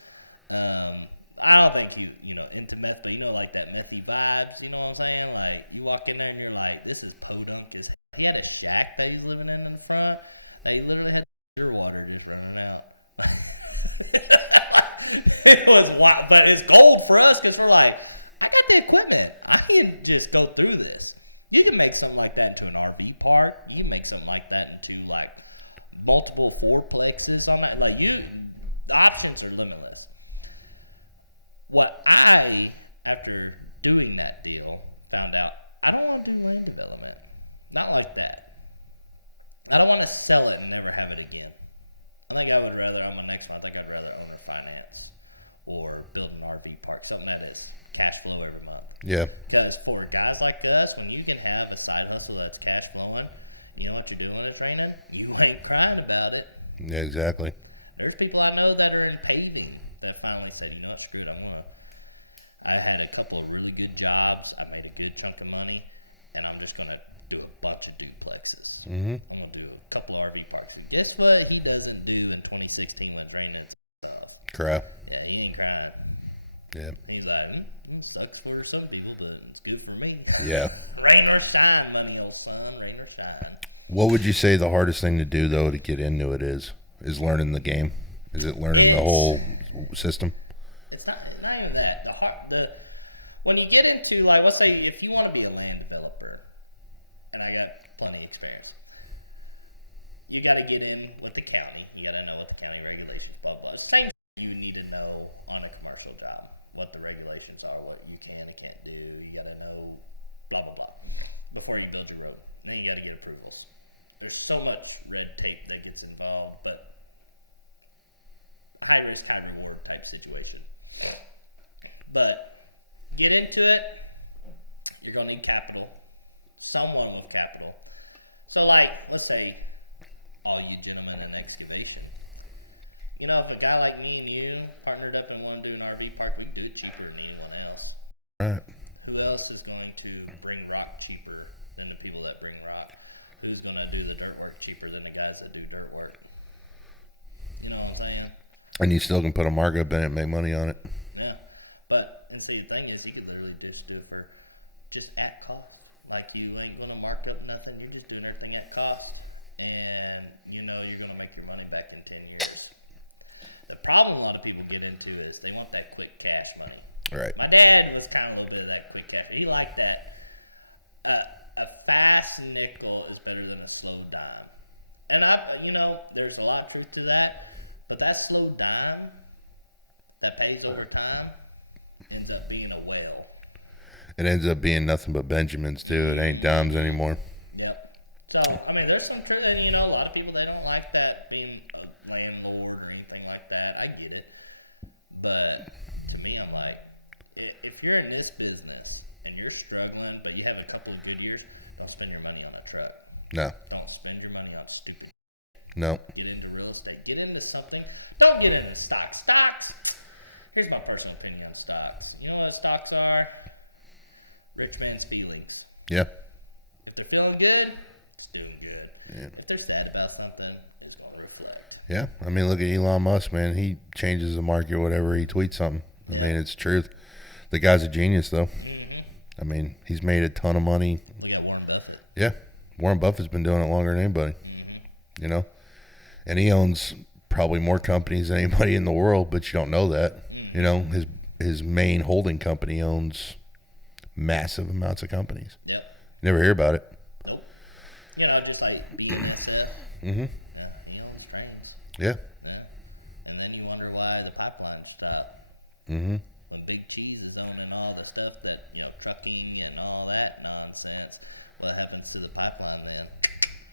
I don't think he, into meth, but like that methy vibes, you know what I'm saying? Like you walk in there and you're like, this is podunk as hell. He had a shack that he's living in the front that he literally had water just running out. It was wild, but it's gold for us because we're like, I got the equipment. I can just go through this. You can make something like that into an RV park. You can make something like that into like multiple fourplexes on that. Like the options are limitless. What after doing that deal, found out I don't want to do land development. Not like that. I don't want to sell it and never have it again. I think I would rather, on my next one, I think I'd rather owner finance or build an RV park, something that is cash flow every month. Yeah. Because for guys like us, when you can have a side hustle that's cash flowing, you know what you're doing is training? You ain't crying about it. Yeah, exactly. There's people I know that are in paving that finally said, you know what, screw it. I had a couple of really good jobs. I made a good chunk of money, and I'm just going to do a bunch of duplexes. Mm-hmm. I'm going to do a couple of RV parks. And guess what he doesn't do in 2016 when it's raining and stuff? Cry. Yeah, he ain't crying. Yeah. He's like, it sucks for some people, but it's good for me. Yeah. Rain or shine, money, old son. Rain or shine. What would you say the hardest thing to do, though, to get into it is learning the game? Is it learning the whole system? It's not even that. When you get into, like, let's say if you want to be a land developer, and I got plenty of experience, you got to get in with the county. You got to know what the county regulations, blah, blah. Same you need to know on a commercial job, what the regulations are, what you can and can't do. You got to know blah, blah, blah before you build your road. And then you got to get approvals. There's so much red tape that gets involved, but high risk, high reward type situation. But get into it. You're going to need capital, someone with capital. So like, let's say all you gentlemen in excavation, you know, if a guy like me and you partnered up and want to do an RV park, we can do it cheaper than anyone else. Right. Who else is going to bring rock cheaper than the people that bring rock? Who's going to do the dirt work cheaper than the guys that do dirt work? You know what I'm saying? And you still can put a markup in it and make money on it. Yeah. But, and see, the thing is, you could literally just do it for just at cost. Like, you ain't going to mark up nothing. You're just doing everything at cost. And, you know, you're going to make your money back in 10 years. The problem a lot of people get into is they want that quick cash money. Right. My dad was kind of a little bit of that quick cash. He liked that. A fast nickel is better than a slow dime. And, you know, there's a lot of truth to that. But that slow dime that pays over time ends up being a whale. It ends up being nothing but Benjamins, too. It ain't dimes anymore. Yep. So, I mean, there's some truth. And, you know, a lot of people, they don't like that being a landlord or anything like that. I get it. But to me, I'm like, if you're in this business and you're struggling, but you have a couple of good years, don't spend your money on a truck. No. Don't spend your money on stupid. No. Get into real estate. Get into something. Don't get into stocks. Stocks. Here's my personal opinion on stocks. You know what stocks are? Rich man's feelings. Yeah. If they're feeling good, it's doing good. Yeah. If they're sad about something, it's going to reflect. Yeah. I mean, look at Elon Musk, man. He changes the market whatever he tweets something. Yeah. I mean, it's truth. The guy's a genius, though. Mm-hmm. I mean, he's made a ton of money. Look at Warren Buffett. Yeah. Warren Buffett's been doing it longer than anybody. Mm-hmm. You know? And he owns probably more companies than anybody in the world, but you don't know that. Mm-hmm. You know, his main holding company owns massive amounts of companies. Yep. Never hear about it. Nope. You know, just like BNSF. Mm-hmm. Yeah, he owns trains. Yeah. Yeah. And then you wonder why the pipeline stopped. Mm-hmm. When Big Cheese is owning all the stuff that, you know, trucking and all that nonsense, what happens to the pipeline then?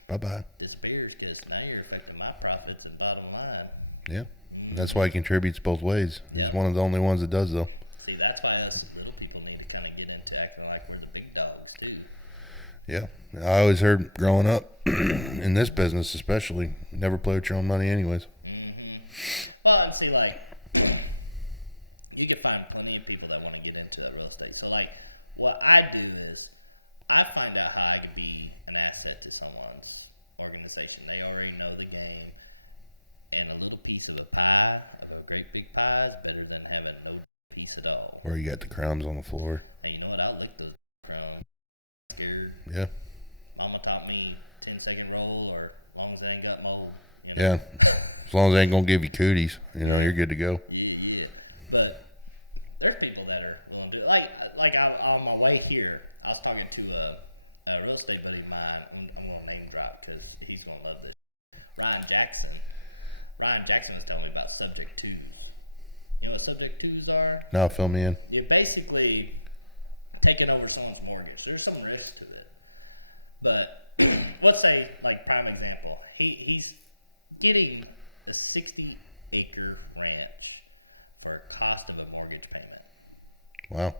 Bye-bye. Disappears, because now you're affecting my profits and bottom line. Yeah. Mm-hmm. That's why he contributes both ways. Yep. He's one of the only ones that does, though. See, that's why us little people need to kind of get into acting like we're the big dogs, too. Yeah. I always heard growing up, in this business especially, never play with your own money anyways. Mm-hmm. Well, and see, like, you can find plenty of people that want to get into that real estate. So, like, what I do is I find out how I could be an asset to someone's organization. They already know the game. And a little piece of a pie, of a great big pie, is better than having no piece at all. Or you got the crumbs on the floor. And you know what? I'll lick those crumbs. Scared. Yeah. Mama taught me 10-second roll, or as long as it ain't got mold, you know. Yeah. As long as they ain't going to give you cooties, you know, Yeah. you're good to go. Yeah. But there's people that are willing to, like on my way here, I was talking to a real estate buddy of mine. I'm going to name drop because he's going to love this. Ryan Jackson was telling me about subject twos. You know what subject twos are? No, fill me in. You're basically taking over someone's mortgage. There's some risk to it. But let's say, like, prime example, he's getting a 60-acre ranch for a cost of a mortgage payment. Wow.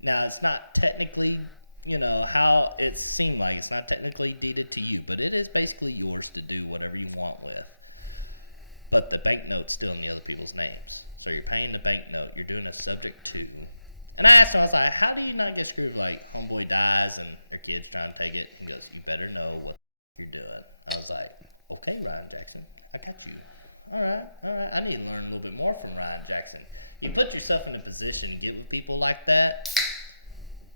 Now, it's not technically, you know, how it seemed like. It's not technically deeded to you, but it is basically yours to do whatever you want with. But the banknote's still in the other people's names. So you're paying the banknote. You're doing a subject to. And I asked him, I was like, how do you not get screwed if, like, homeboy dies and their kid's trying to take it? He goes, you better know what you're doing. I was like, okay, Ryan Jackson, I got you. All right. I need to learn a little bit more from Ryan Jackson. You put yourself in a position to get with people like that,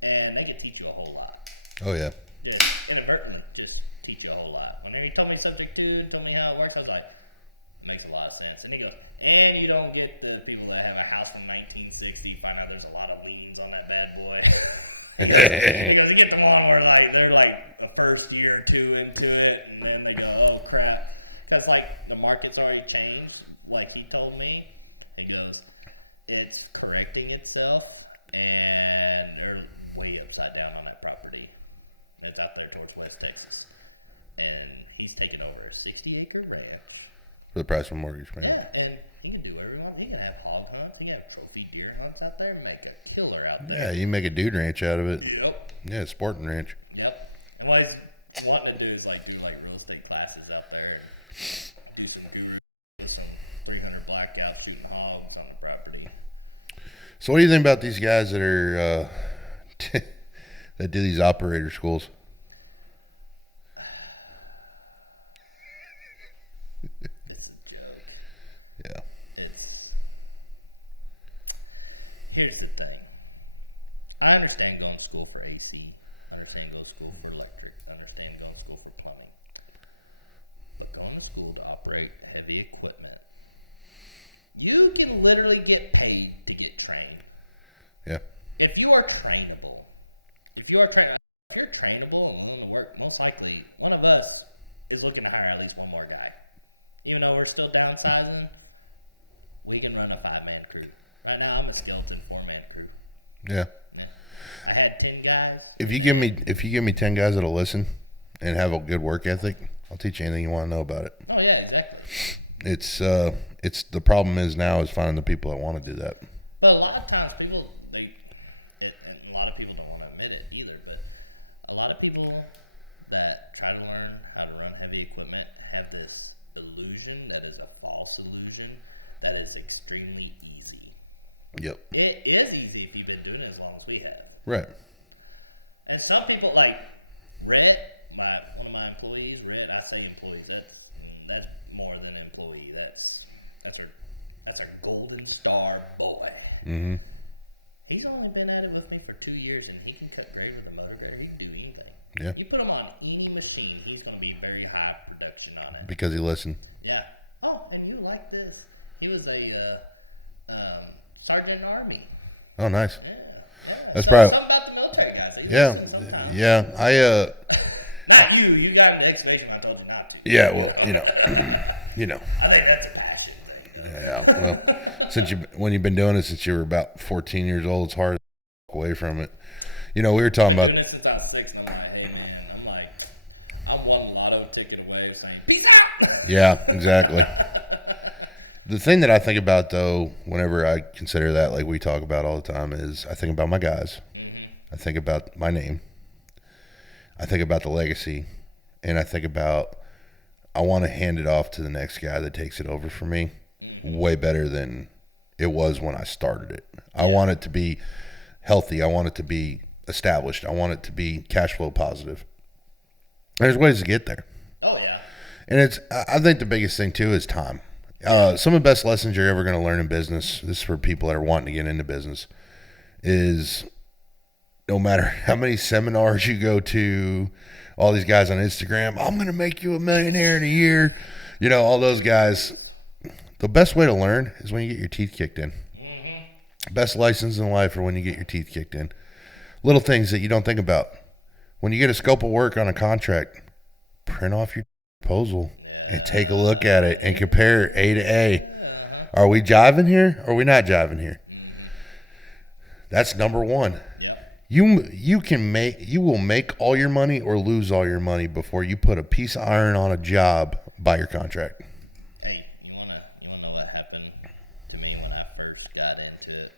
and they could teach you a whole lot. Oh, yeah. Just inadvertently, just teach you a whole lot. Whenever he told me subject to and told me how it works, I was like, it makes a lot of sense. And he goes, and you don't get the people that have a house from 1960, find out there's a lot of liens on that bad boy. he goes, you get the one where, like, they're like a first year or two into it, and then they go, oh crap. Because, like, the market's already changed, like he told me. He goes, it's correcting itself, and they're way upside down on that property. It's out there towards West Texas. And he's taken over a 60-acre ranch. For the price of a mortgage, man. Yeah, and he can do whatever he wants. He can have hog hunts. He can have trophy deer hunts out there. Make a killer out there. Yeah, you make a dude ranch out of it. Yep. Yeah, sporting ranch. Yep. And what he's wanting to do is do real estate classes out there and do some guru with some 300 blackouts shooting hogs on the property. So what do you think about these guys that are that do these operator schools? It's a joke. Yeah. Here's the thing. I understand going to school for AC. I understand going to school for electric. I understand going to school for plumbing. But going to school to operate heavy equipment, you can literally get paid to get trained. Yeah. If you are trainable, if you're trainable and willing to work, most likely one of us is looking to hire at least one more guy. Even though we're still downsizing, we can run a 5-man crew. Right now, I'm a skeleton 4-man crew. Yeah. Yeah. I had 10 guys. If you give me 10 guys that'll listen and have a good work ethic, I'll teach you anything you want to know about it. Oh yeah, exactly. It's the problem is now is finding the people that want to do that. But a lot of times people and a lot of people don't want to admit it either, but a lot of people that try to learn how to run heavy equipment have this illusion that is a false illusion that is extremely easy. Yep. It is easy if you've been doing it as long as we have. Right. And some people like Rhett, one of my employees, Rhett, I say employees, that's more than an employee. That's our golden star boy. Mm-hmm. He's only been at it with me for 2 years, and he can cut grade with a motor grader. He can do anything. Yeah. You put him on any machine, he's going to be very high production on it. Because he listened. Yeah. Oh, and you like this. He was a sergeant in the Army. Oh, nice. Yeah. Yeah. That's So something about the military guys. They listen sometimes. Yeah. Not you. You got into excavation when I told you not to. Yeah, well, you know. I think that's a passion thing, though. Yeah, well, when you've been doing it since you were about 14 years old, it's hard to walk away from it. We were talking I've been about doing it since I was 6, and I'm like, hey, man, I'm one lotto ticket away from saying, peace out. Yeah, exactly. The thing that I think about, though, whenever I consider that, like we talk about all the time, is I think about my guys. Mm-hmm. I think about my name. I think about the legacy. And I think about I want to hand it off to the next guy that takes it over for me way better than it was when I started it. Yeah. I want it to be healthy. I want it to be established. I want it to be cash flow positive. There's ways to get there. Oh, yeah. And I think the biggest thing, too, is time. Yeah. Some of the best lessons you're ever going to learn in business, this is for people that are wanting to get into business, is no matter how many seminars you go to, all these guys on Instagram, I'm going to make you a millionaire in a year. All those guys. The best way to learn is when you get your teeth kicked in. Mm-hmm. Best license in life are when you get your teeth kicked in. Little things that you don't think about. When you get a scope of work on a contract, print off your proposal and take a look at it and compare A to A. Uh-huh. Are we jiving here or are we not jiving here? Mm-hmm. That's number one. Yep. You will make all your money or lose all your money before you put a piece of iron on a job by your contract. Hey, you wanna know what happened to me when I first got into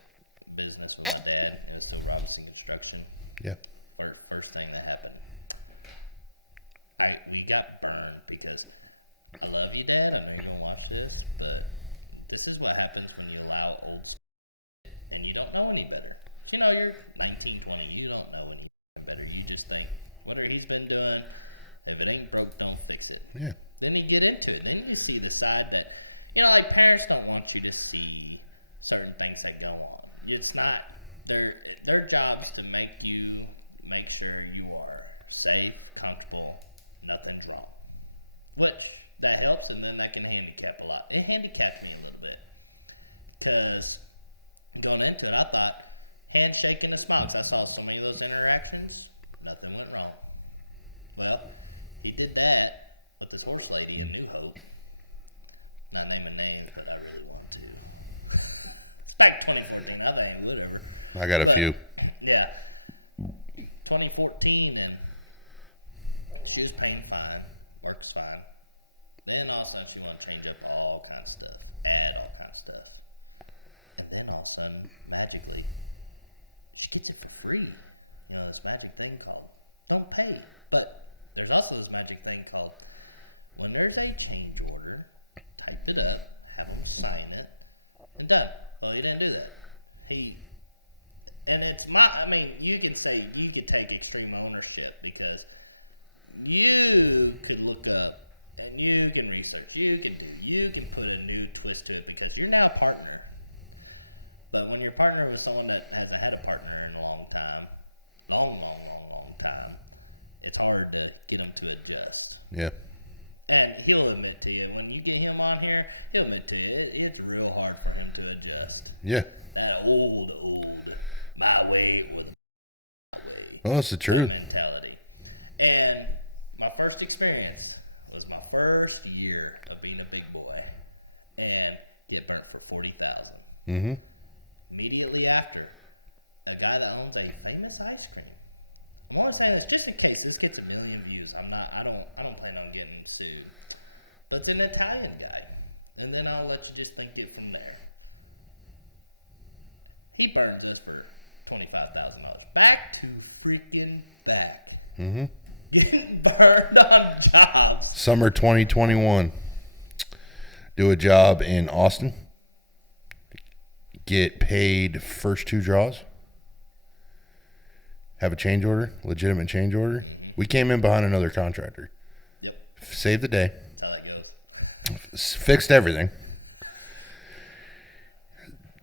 business with my dad? It was still Robinson Construction. Yeah. First thing that happened, we got burned because I love you, Dad. I know you're gonna watch this, but this is what happens when you allow old school and you don't know any better. You're 19, 20. You don't know any better. You just think, whatever he's been doing, if it ain't broke, don't fix it. Yeah. Then you get into it. Then you see the side that, parents don't want you to see certain things that go on. It's not their job's to make sure you are safe, comfortable, nothing's wrong. Which, that helps, and then that can handicap a lot. It handicapped me a little bit. Because going into it, I thought, handshake and a smile, because I saw so many of those interactions, nothing went wrong. Well, he did that with this horse lady in New Hope. Not naming names, but I really want to. It's back 2014. I think whatever. I got a few. Yeah. 2014, and she was paying fine. Works fine. Then all of a sudden she wanted to change up all kinds of stuff. Add all kinds of stuff. And then all of a sudden, magically, she gets it for free. You know, this magic thing called don't pay. But there's also this magic thing called when there's a change order, type it up, have them sign it, and done. Well, he didn't do that. You can say you could take extreme ownership because you could look up and you can research, you can put a new twist to it because you're now a partner. But when you're partner with someone that hasn't had a partner in a long time, long time, it's hard to get them to adjust. Yeah. And he'll admit to you, when you get him on here, he'll admit to you, it's real hard for him to adjust. Yeah. That old, my way or the my way. Oh, that's the truth. Mentality. And my first experience was my first year of being a big boy and get burnt for $40,000. Mm-hmm. Immediately after, a guy that owns a famous ice cream. I'm only saying this just in case this gets 1 million views. I don't plan on getting sued. But it's an Italian guy. And then I'll let you just think it from there. He burns us for $25,000. Back to freaking back. Mm-hmm. Getting burned on jobs. Summer 2021. Do a job in Austin. Get paid first 2 draws. Have a change order, legitimate change order. Mm-hmm. We came in behind another contractor. Yep. Saved the day. That's how that goes. Fixed everything.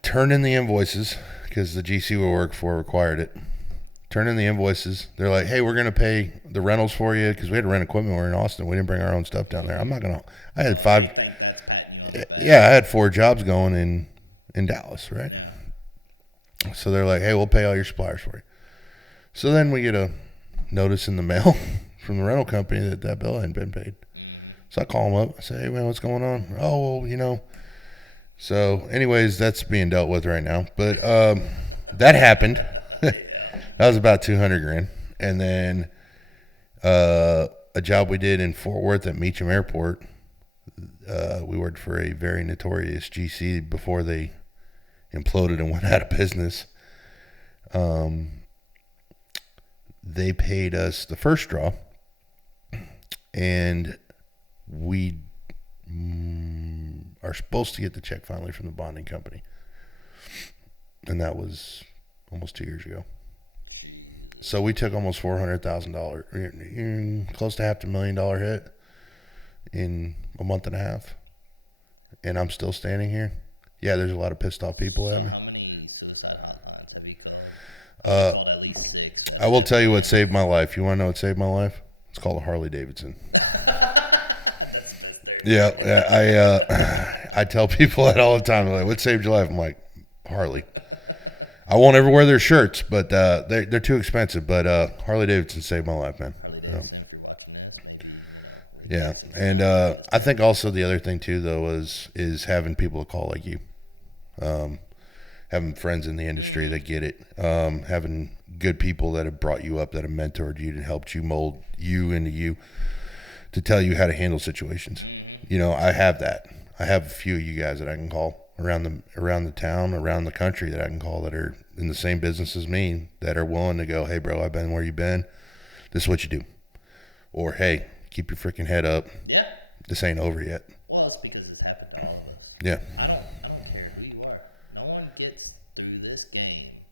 Turned in the invoices because the GC we work for required it. Turned in the invoices. They're like, hey, we're going to pay the rentals for you because we had to rent equipment. We're in Austin. We didn't bring our own stuff down there. I'm not going to. I had 5. They think that's patting you on the back. Yeah, I had 4 jobs going in Dallas, right? Yeah. So they're like, hey, we'll pay all your suppliers for you. So then we get a notice in the mail from the rental company that bill hadn't been paid. Mm-hmm. So I call them up. I say, hey, man, what's going on? Oh, well, you know. So anyways, that's being dealt with right now. But that happened. Yeah. That was about $200,000. And then a job we did in Fort Worth at Meacham Airport. We worked for a very notorious GC before they imploded and went out of business. They paid us the first draw, and we are supposed to get the check finally from the bonding company. And that was almost 2 years ago. Jesus. So we took almost $400,000, close to $500,000 hit in a month and a half. And I'm still standing here. Yeah, there's a lot of pissed off people. So how many suicide hotlines have you called? I would have called at least 6. I will tell you what saved my life. You want to know what saved my life? It's called a Harley Davidson. That's the best therapy. Yeah. I tell people that all the time. They're like, what saved your life? I'm like, Harley. I won't ever wear their shirts, but they're too expensive. But Harley Davidson saved my life, man. Harley Davidson, if you're watching this, maybe we get some signs. And I think also the other thing too, though, is having people to call like you, having friends in the industry that get it, having good people that have brought you up, that have mentored you, and helped you mold you into you, to tell you how to handle situations. Mm-hmm. You know, I have that. I have a few of you guys that I can call around the town, around the country, that I can call that are in the same business as me, that are willing to go, hey, bro, I've been where you've been. This is what you do. Or, hey, keep your freaking head up. Yeah. This ain't over yet. Well, it's because it's happened to all of us. Yeah. I don't care who you are. No one gets through this game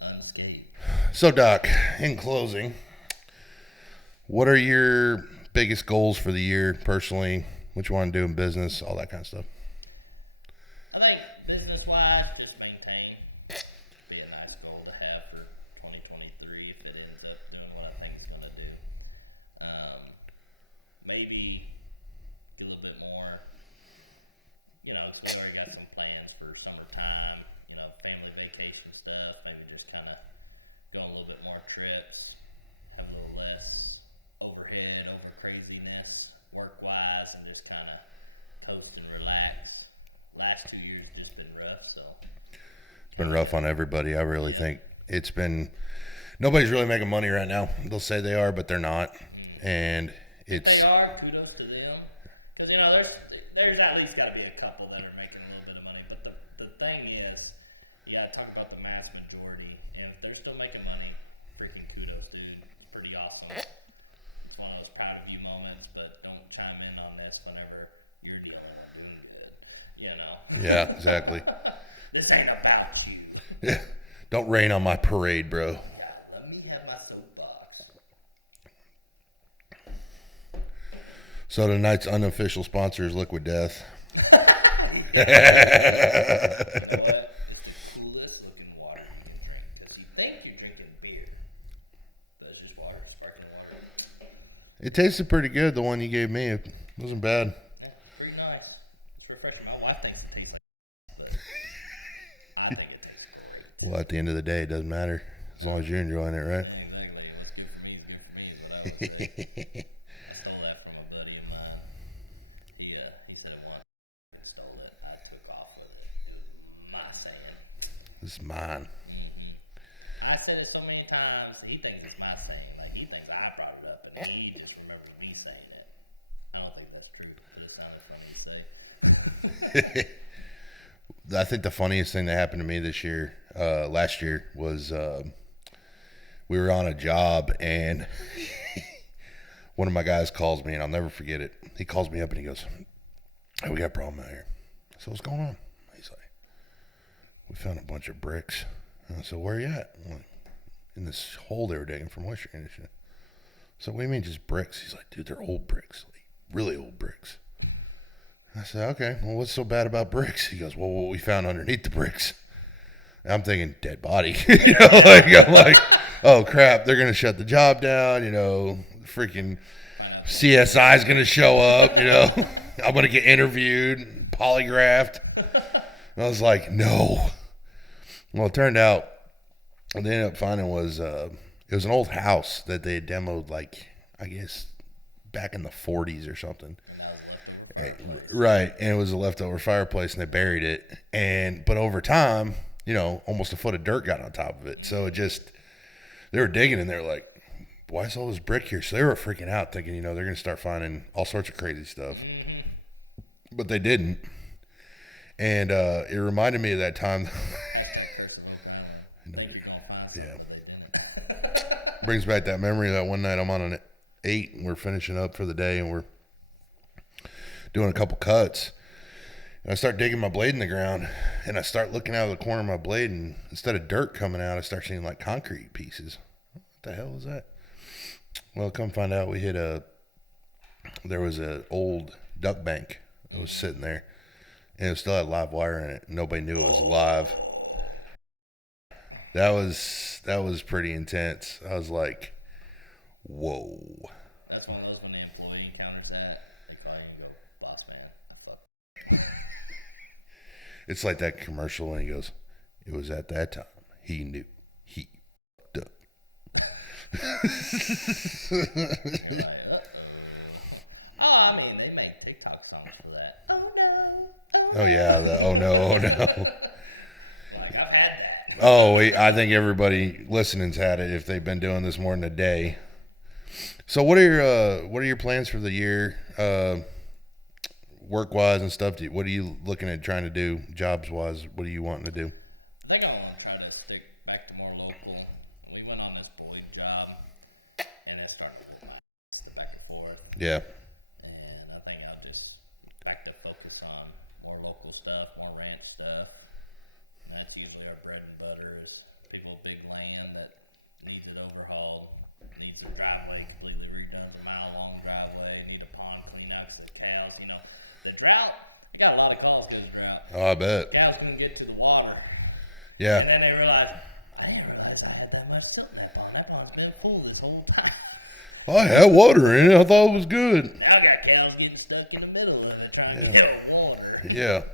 unscathed. So, Doc, in closing, what are your biggest goals for the year personally? What you want to do in business, all that kind of stuff? I think business-wise, just maintain. Be a nice goal to have for 2023 if it ends up doing what I think it's going to do. Maybe get a little bit more, because we already got some plans for summertime, family vacation stuff. Maybe just kind of go on a little bit more trips, have a little less overhead, over craziness work-wise, and just kind of coast and relax. last 2 years just been rough. So been rough on everybody. I really think it's been. Nobody's really making money right now. They'll say they are, but they're not. And if they are, kudos to them. Because, you know, there's at least got to be a couple that are making a little bit of money. But the thing is, you got to talk about the mass majority. And if they're still making money, freaking kudos, dude. It's pretty awesome. It's one of those proud of you moments, but don't chime in on this whenever you're the only one doing good, you know. Yeah, exactly. This ain't about you. Yeah. Don't rain on my parade, bro. Yeah, let me have my soapbox. So tonight's unofficial sponsor is Liquid Death. Yeah. You know what? It's the coolest looking water you can drink. Because you think you're drinking beer. But it's just water, sparkling water. It tasted pretty good, the one you gave me. It wasn't bad. Yeah, it's pretty nice. It's refreshing. My wife thinks it tastes like but I think it tastes great. Well, at the end of the day, it doesn't matter. As long as you're enjoying it, right? Yeah, exactly. What's good for me is good for me is what I always say. I stole that from a buddy of mine. He said it once and stole it. I took off with it. It was my saying. It's mine. Mm-hmm. I said it so many times. He thinks it's my saying. Like, he thinks I brought it up, and he just remembers me saying it. I don't think that's true, but it sounded funny to say. I think the funniest thing that happened to me last year, was we were on a job, and one of my guys calls me, and I'll never forget it. He calls me up, and he goes, "Hey, we got a problem out here." So what's going on? He's like, "We found a bunch of bricks." And I said, "Where are you at?" I'm like, "In this hole they were digging from moisture conditioning." So what do you mean just bricks? He's like, "Dude, they're old bricks, like really old bricks." I said, "Okay, well, what's so bad about bricks?" He goes, "Well, what we found underneath the bricks." And I'm thinking, dead body. I'm like, oh, crap, they're going to shut the job down, freaking Find out CSI is going to show up, I'm going to get interviewed, polygraphed. And I was like, no. Well, it turned out, what they ended up finding was, it was an old house that they had demoed, like, I guess, back in the 40s or something. And that was a leftover fireplace. Right, and it was a leftover fireplace, and they buried it. But over time, almost a foot of dirt got on top of it. So they were digging, and they were like, why is all this brick here? So they were freaking out, thinking, they're going to start finding all sorts of crazy stuff. Mm-hmm. But they didn't. And it reminded me of that time. Hashtag Curse of Oak Island. Think you're going to find something, but they didn't. Brings back that memory of that one night I'm on an 8, and we're finishing up for the day, and we're doing a couple cuts. And I start digging my blade in the ground, and I start looking out of the corner of my blade, and instead of dirt coming out, I start seeing like concrete pieces. What the hell was that? Well, come find out, there was an old duck bank that was sitting there, and it still had live wire in it. Nobody knew it was live. That was pretty intense. I was like, whoa. That's one of those when the employee encounters that, they call you and go, "Boss man, I fucked." It's like that commercial when he goes, "It was at that time he knew he fucked up." You're like, uh-oh. Oh, I mean, they make TikTok songs for that. Oh, no. Oh, no. Oh, yeah. Oh, no. Oh, no. Like, I've had that. I think everybody listening's had it if they've been doing this more than a day. So what are your plans for the year, work-wise and stuff? What are you looking at trying to do jobs-wise? What are you wanting to do? I think I want to try to stick back to more local. We went on this Boyd job, and it's starting to whoop my ass, the back and forth. Yeah. And I think I'll just back to focus on more local stuff, more ranch stuff. And that's usually our bread and butter is people with big land that needs it overhauled, needs their driveway completely redone. It's a mile-long driveway, need a pond clean out because the cows, the drought. I got a lot of calls because of drought. Oh, I bet. Cows couldn't get to the water. Yeah. And then they realized, I didn't realize I had that much silt in that pond. That pond's been full this whole time. I had water in it. I thought it was good. Now I got cows getting stuck in the middle of it trying to get water. Yeah.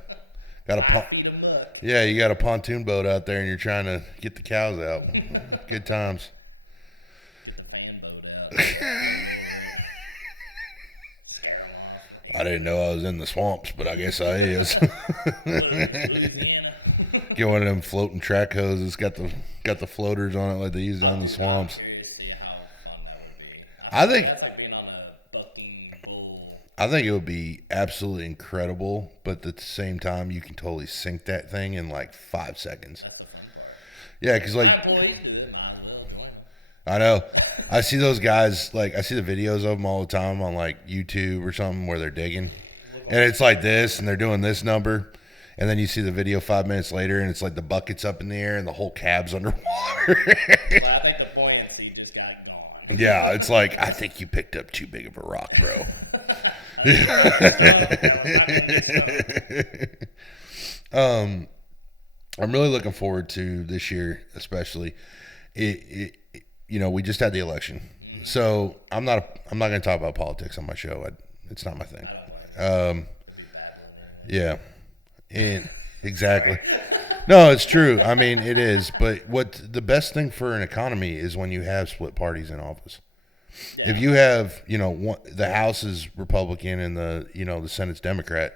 Got 5 feet of muck. Yeah, you got a pontoon boat out there and you're trying to get the cows out. Good times. Get the fan boat out, try to float over it. Scare them off. Like, I didn't know I was in the swamps, but I guess I is. What is this, Louisiana? Get one of them floating track hoses. Got the floaters on it like they use in the Dude, swamps. I'm curious to see how fun that would be. I think that's like being on a bucking bull. I think it would be absolutely incredible, but at the same time, you can totally sink that thing in like 5 seconds. That's the fun part. Yeah, because my employees do it. Might as well join them. I know. I see those guys, like, I see the videos of them all the time on, like, YouTube or something where they're digging. And it's like this, and they're doing this number. And then you see the video 5 minutes later, and it's like the bucket's up in the air and the whole cab's underwater. So I think the buoyancy just got gone. Yeah, it's like, I think you picked up too big of a rock, bro. I think you found a stump that was not going to get stumped. I'm really looking forward to this year, especially. We just had the election, so I'm not going to talk about politics on my show. It's not my thing. I don't blame you. It'd be babbling anyway. Yeah, exactly. No, it's true. I mean, it is. But the best thing for an economy is when you have split parties in office. Yeah. If you have, the House is Republican and the Senate's Democrat,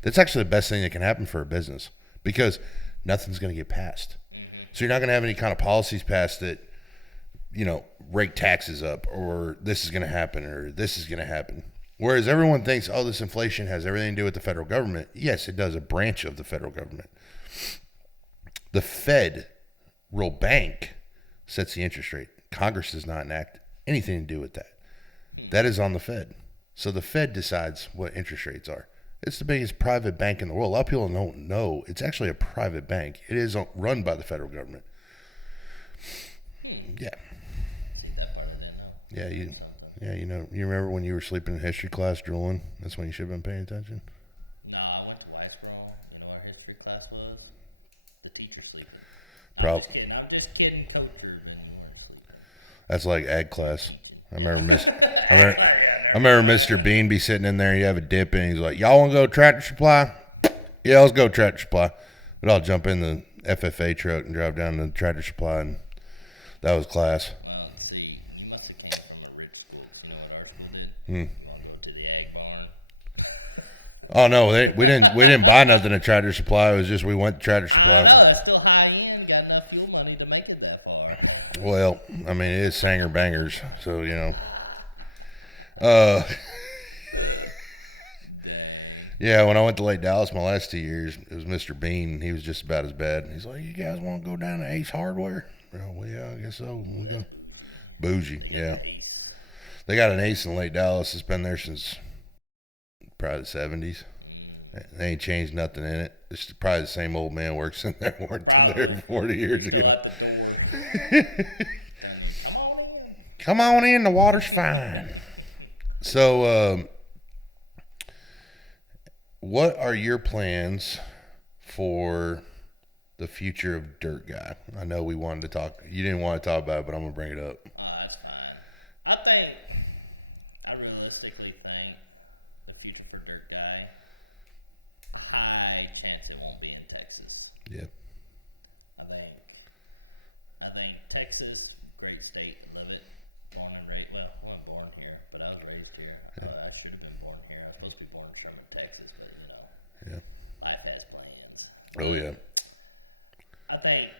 that's actually the best thing that can happen for a business because nothing's going to get passed. Mm-hmm. So you're not going to have any kind of policies passed that, rake taxes up or this is going to happen or this is going to happen. Whereas everyone thinks, oh, this inflation has everything to do with the federal government. Yes, it does, a branch of the federal government. The Federal Bank sets the interest rate. Congress does not enact anything to do with that. That is on the Fed. So the Fed decides what interest rates are. It's the biggest private bank in the world. A lot of people don't know it's actually a private bank. It is run by the federal government. Yeah. See, that part I didn't know. Yeah, I learned something. Yeah, you remember when you were sleeping in history class drooling? That's when you should have been paying attention. No, I went to Whitesboro. You know what our history class was? The teacher sleeping. I'm just kidding, Coach Urban. You weren't sleeping. That's like ag class. You were teaching. I remember Mr. Bean be sitting in there. You have a dip, and he's like, "Y'all want to go Tractor Supply? Yeah, let's go Tractor Supply." But I'll jump in the FFA truck and drive down to the Tractor Supply, and that was class. Well, see, you must have came from a rich school, because you know what our school did? You want to go to the ag barn? Oh no, we didn't buy nothing at Tractor Supply. It was just we went to Tractor Supply. I know, that's still high end. Got enough fuel money to make it that far. Well, I mean, it is Sanger Bangers, so Dang. Yeah, when I went to Lake Dallas my last 2 years, it was Mr. Bean. He was just about as bad. He's like, "You guys want to go down to Ace Hardware?" Well, yeah, I guess so. Ooh, that's bougie. Bougie. They got the Ace. They got an Ace in Lake Dallas. It's been there since probably the 70s. They ain't changed nothing in it. It's probably the same old man works in there. Probably. 40 years He's still ago. at the door. Telling you, come on in. Come on in. The water's fine. So, what are your plans for the future of Dirt Guy? I know we wanted to talk. You didn't want to talk about it, but I'm going to bring it up. That's fine. I realistically think the future for Dirt Guy, a high chance it won't be in Texas. Yeah. I think Texas, great state, love it. Born and raised. Well, I wasn't born here, but I was raised here. I should have been born here. I was supposed to be born in Sherman, Texas, but life has plans. But I think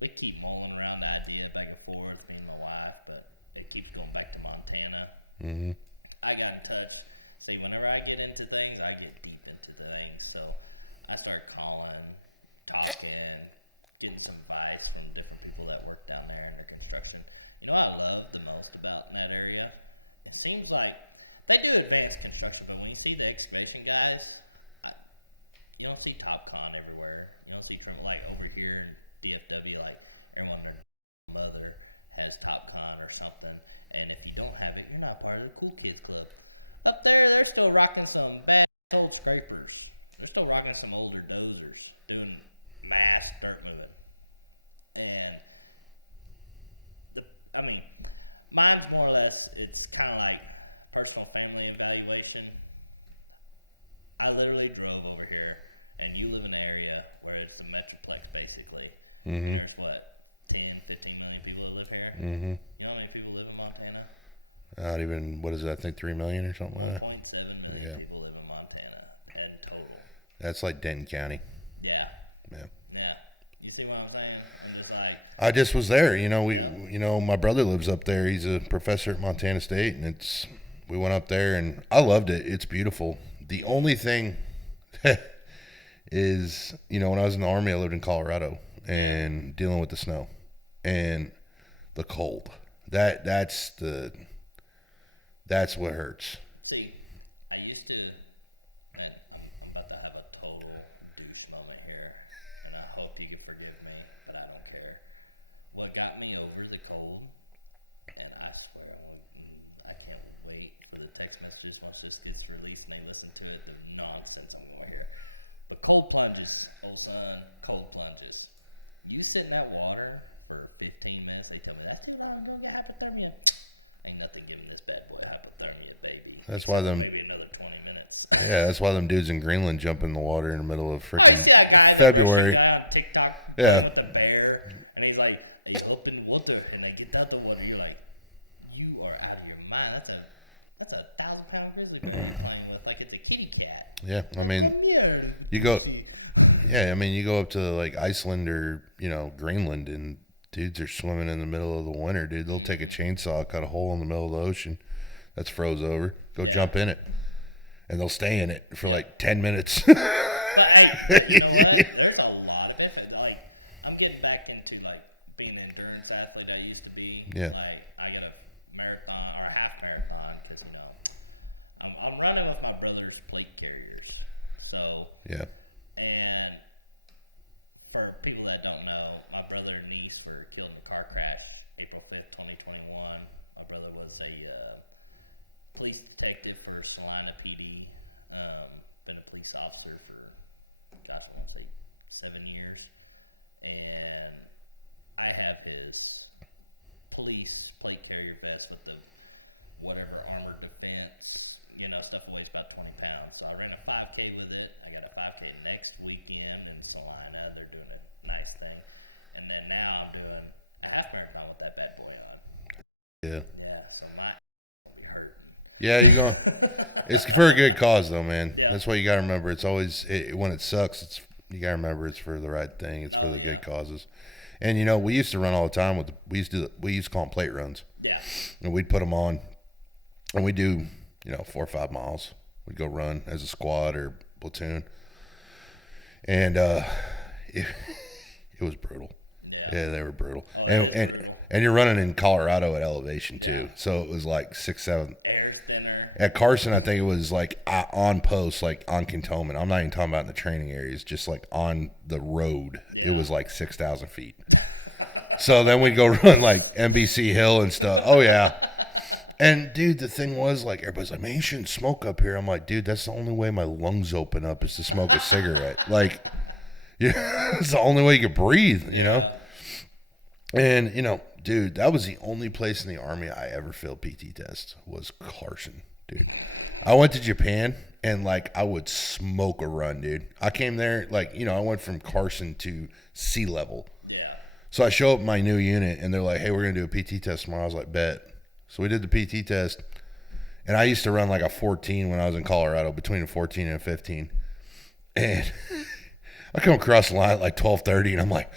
we keep mulling around the idea back and forth, me and my wife, but it keeps going back to Montana. Mm-hmm. I got in touch. See, whenever I get into things, I get deep into the things. So I start calling, talking, getting some advice from different people that work down there in their construction. You know what I love the most about that area? It seems like they do advanced construction, but when you see the excavation guys, you don't see TopCon everywhere. You don't see trim like over here in DFW, like everyone their mother has TopCon or something. And if you don't have it, you're not part of the cool kids club. Up there, they're still rocking some bad old scrapers. They're still rocking some older dozers, doing mass dirt moving. And mine's more or less, it's kind of like personal family evaluation. I literally drove over here, and you live in an area where it's the Metroplex basically. Mm-hmm. And there's 10, 15 million people that live here. Mm-hmm. You know how many people live in Montana? Not even, what is it? I think 3 million or something. 1.7 million people live in Montana in total. That's like Denton County. Yeah. You see what I'm saying? I'm just like, I just was there. My brother lives up there. He's a professor at Montana State, and we went up there, and I loved it. It's beautiful. The only thing is, when I was in the Army, I lived in Colorado and dealing with the snow and the cold. That's what hurts. See, I used to, and I'm about to have a total douche moment here, and I hope you can forgive me, but I don't care. What got me over the cold, and I swear I can't wait for the text messages once this gets released and they listen to it, the nonsense I'm going to hear. But cold plunges, old son, cold plunges. You sit in that water for 15 minutes, they tell me, that's too long, I'm going to get hypothermia. Ain't nothing giving this bad boy hypothermia, baby. Except for maybe another 20 minutes. Yeah, that's why them dudes in Greenland jump in the water in the middle of freaking Oh, you see that guy, the February. Russian guy on TikTok playing with the bear, and he's like, I hop in water, and I get out the water. You're like, you are out of your mind. That's a 1,000-pound grizzly bear you're playing with like it's a kitty cat. Yeah, I like, mean, come here, you go. Yeah, I mean, you go up to like Iceland or Greenland, and dudes are swimming in the middle of the winter, dude. They'll take a chainsaw, cut a hole in the middle of the ocean that's froze over, jump in it, and they'll stay in it for like 10 minutes. But you know what? There's a lot of benefit. Like, I'm getting back into like being an endurance athlete I used to be. Yeah. Like, I got a marathon or a half marathon because I'm running with my brother's plate carriers. So and for people that don't know, my brother and niece were killed in a car crash April 5th, 2021. My brother was a police detective for Salina PD. Been a police officer for, I want to say 7 years. And I have his police plate carrier vest with the whatever armored defense, stuff weighs about 20 pounds. So I ran a 5K with it. I got a 5K next weekend in Salina. They're doing a nice thing. And then now I'm doing a half marathon with that bad boy on. Yeah, so my won't be hurting. Yeah, it's for a good cause though, man. Yeah. That's what you got to remember. It's always, when it sucks, you got to remember it's for the right thing. It's for the good causes. And, we used to run all the time we used to call them plate runs. Yeah. And we'd put them on. And we do, 4 or 5 miles. We'd go run as a squad or platoon. And it was brutal. Yeah, they were brutal. Oh, it is brutal. And you're running in Colorado at elevation, too. Yeah. So it was like 6, 7. Air's thinner. At Carson, I think it was like on post, like on cantonment. I'm not even talking about in the training areas, just like on the road. Yeah. It was like 6,000 feet. So then we'd go run like NBC Hill and stuff. Oh, yeah. And, dude, the thing was, like, everybody's like, man, you shouldn't smoke up here. I'm like, dude, that's the only way my lungs open up is to smoke a cigarette. Like, it's the only way you can breathe, you know? And, dude, that was the only place in the Army I ever failed PT test was Carson, dude. I went to Japan, and, like, I would smoke a run, dude. I came there, like, I went from Carson to sea level. Yeah. So I show up my new unit, and they're like, hey, we're going to do a PT test tomorrow. I was like, bet. So we did the PT test, and I used to run like a 14 when I was in Colorado, between a 14 and a 15. And I come across the line at like 12:30, and I'm like,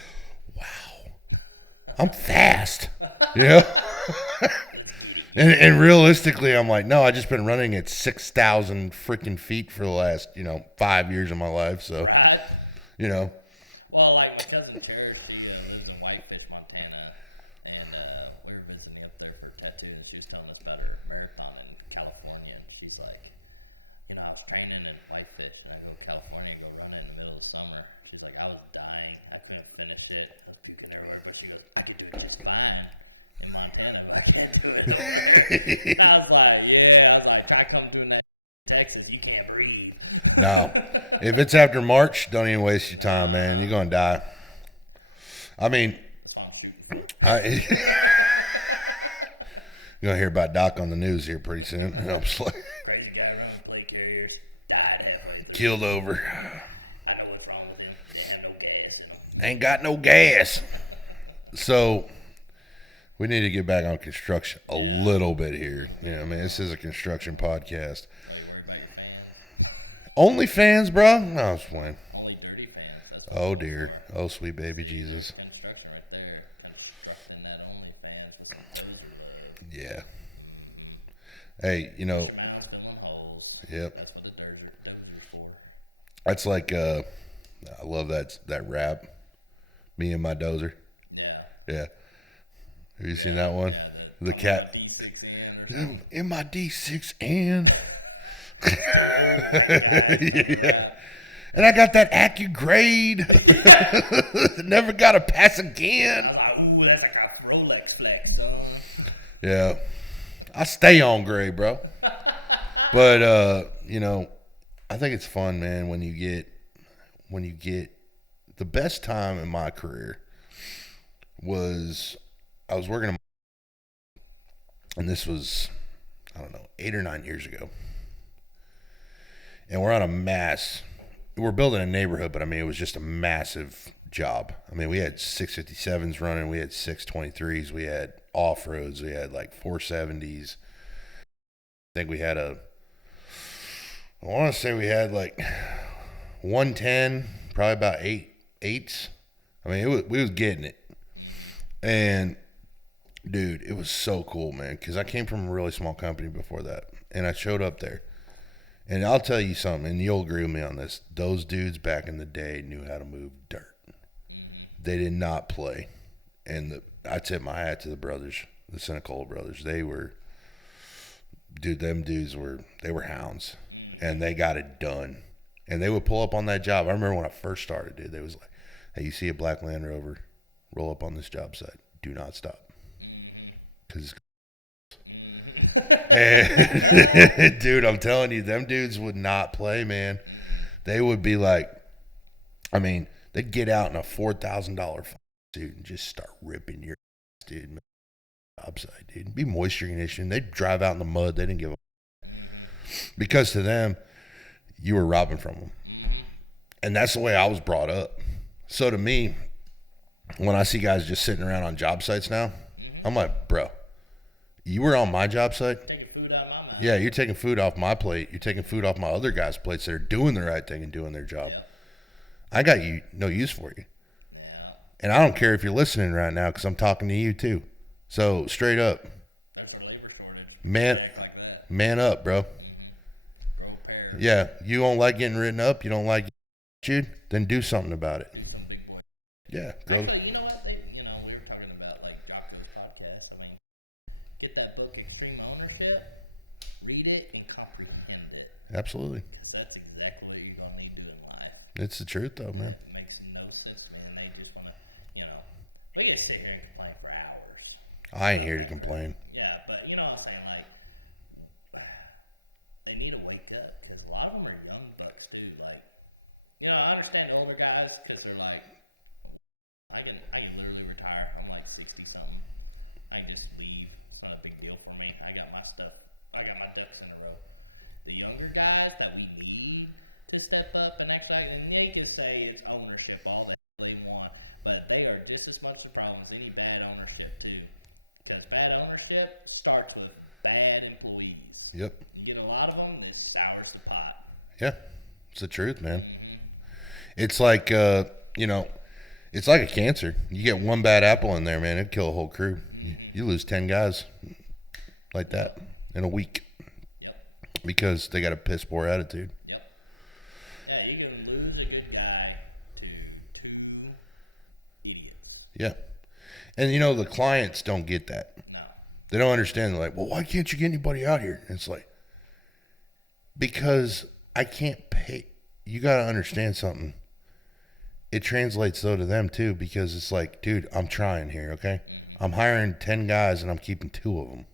wow, I'm fast. Let's get it. And realistically, I'm like, no, I just been running at 6,000 freaking feet for the last, 5 years of my life. So right. Well, like my cousin Cherish, she lives in Whitefish, Montana. And we were visiting up there for a tattoo, and she was telling us about her marathon in California. And she's like, I was training in Whitefish, and I go to California and go run it in the middle of summer. She's like, I was dying. I couldn't finish it. I was puking everywhere. But she goes, I could do it just fine in Montana, but I can't do it over there. And I was like, try come doing that in Texas. You can't breathe. No. If it's after March, don't even waste your time, man. You're going to die. I mean... That's what I'm shooting for. You're going to hear about Doc on the news here pretty soon. Crazy guy running plate carriers. Died halfway through. Keeled over. I know what's wrong with him. Didn't have no gas in him. Ain't got no gas. So, We need to get back on construction a little bit here. A little bit. Yeah, I mean, this is a construction podcast. Why, you worry about your fans? Only fans, bro? No, it's fine. Only dirty fans. That's what I'm going for. Oh, sweet baby See, Jesus. there's construction right there. Constructing that OnlyFans with some dozer love. Yeah. Hey, you know. Push your mounds, filling holes. Yep. That's what the dozer's for. That's like, I love that rap. Me and my dozer. Yeah. Yeah. Have you seen that one? Yeah, talking about my D6N or something. In my D6N. It's two old white guys trying to rap. And I got that AccuGrade. Never got to pass again. I was like, ooh, that's like a Rolex flex, son. Yeah. I stay on grade, bro. But, you know, I think it's fun, man, when you get the best time in my career was I was working and this was, I don't know, 8 or 9 years ago. And we're we're building a neighborhood, but I mean, it was just a massive job. I mean, we had 657s running, we had 623s, we had off-roads, we had like 470s. I think we had I want to say we had like 110, probably about 8s. I mean, we was getting it. And dude, it was so cool, man, because I came from a really small company before that, and I showed up there. And I'll tell you something, and you'll agree with me on this. Those dudes back in the day knew how to move dirt. They did not play. And I tip my hat to the brothers, the Senecola brothers. They were, dude, them dudes they were hounds. And they got it done. And they would pull up on that job. I remember when I first started, dude, they was like, hey, you see a black Land Rover, roll up on this job site. Do not stop. Because dude, I'm telling you, them dudes would not play, man. They would be like, I mean, they'd get out in a $4,000 suit and just start ripping your dude. Job site, dude. Be moisture conditioned. They'd drive out in the mud. They didn't give a because to them, you were robbing from them. And that's the way I was brought up. So to me, when I see guys just sitting around on job sites now, I'm like, bro, you were on my job site? Taking food out of my mouth. Yeah, you're taking food off my plate. You're taking food off my other guys' plates that are doing the right thing and doing their job. Yep. I got no use for you. Yeah. And I don't care if you're listening right now because I'm talking to you too. So straight up. There's our labor shortage. Man, act like that. Man up, bro. Grow a pair. Yeah, you don't like getting written up. You don't like getting then do something about it. Do some big boy. Yeah. Actually, you know what? We were talking about like Jocko's podcast. I mean, get that book, Extreme Ownership, read it and comprehend it. Absolutely. Because that's exactly what you're going to need to do in life. It's the truth, though, man. And it makes no sense to me. And they just want to, we can sit here and complain for hours. I ain't here to complain. Yeah, but you know what I'm saying? Like, they need to wake up because a lot of them are young bucks, too. Like, I understand the older guys because they're like, I can literally retire. I'm like 60-something. I can just leave. It's not a big deal for me. I got my stuff. I got my ducks in a row. The younger guys that we need to step up and actually, and they can say it's ownership, all the hell they want, but they are just as much the problem as any bad ownership too. Because bad ownership starts with bad employees. Yep. You get a lot of them, this sours the pot. Yeah, it's the truth, man. It's like, it's like a cancer. You get one bad apple in there, man, it'd kill a whole crew. You lose 10 guys like that in a week. Yep. Because they got a piss poor attitude. Yep. Yeah, you can lose a good guy to 2 idiots. Yeah. And, the clients don't get that. No. They don't understand. They're like, well, why can't you get anybody out here? And it's like, because I can't pay. You got to understand something. It translates, though, to them, too, because it's like, dude, I'm trying here, okay? I'm hiring 10 guys, and I'm keeping 2 of them.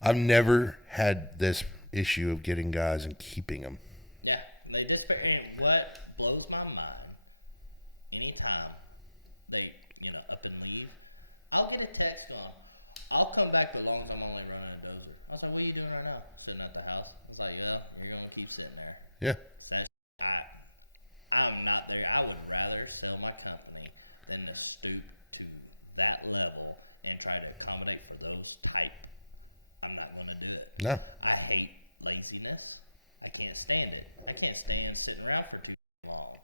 I've never had this issue of getting guys and keeping them. Yeah. They disappear. And what blows my mind, anytime they, up and leave, I'll get a text going, I'll come back, but as long as I'm only running a dozer. I was like, what are you doing right now? Sitting at the house. I was like, well, you're going to keep sitting there. Yeah. I'm not there. I would rather sell my company than to stoop to that level and try to accommodate for those type, I'm not going to do it. No. I hate laziness. I can't stand it. I can't stand sitting around for too long.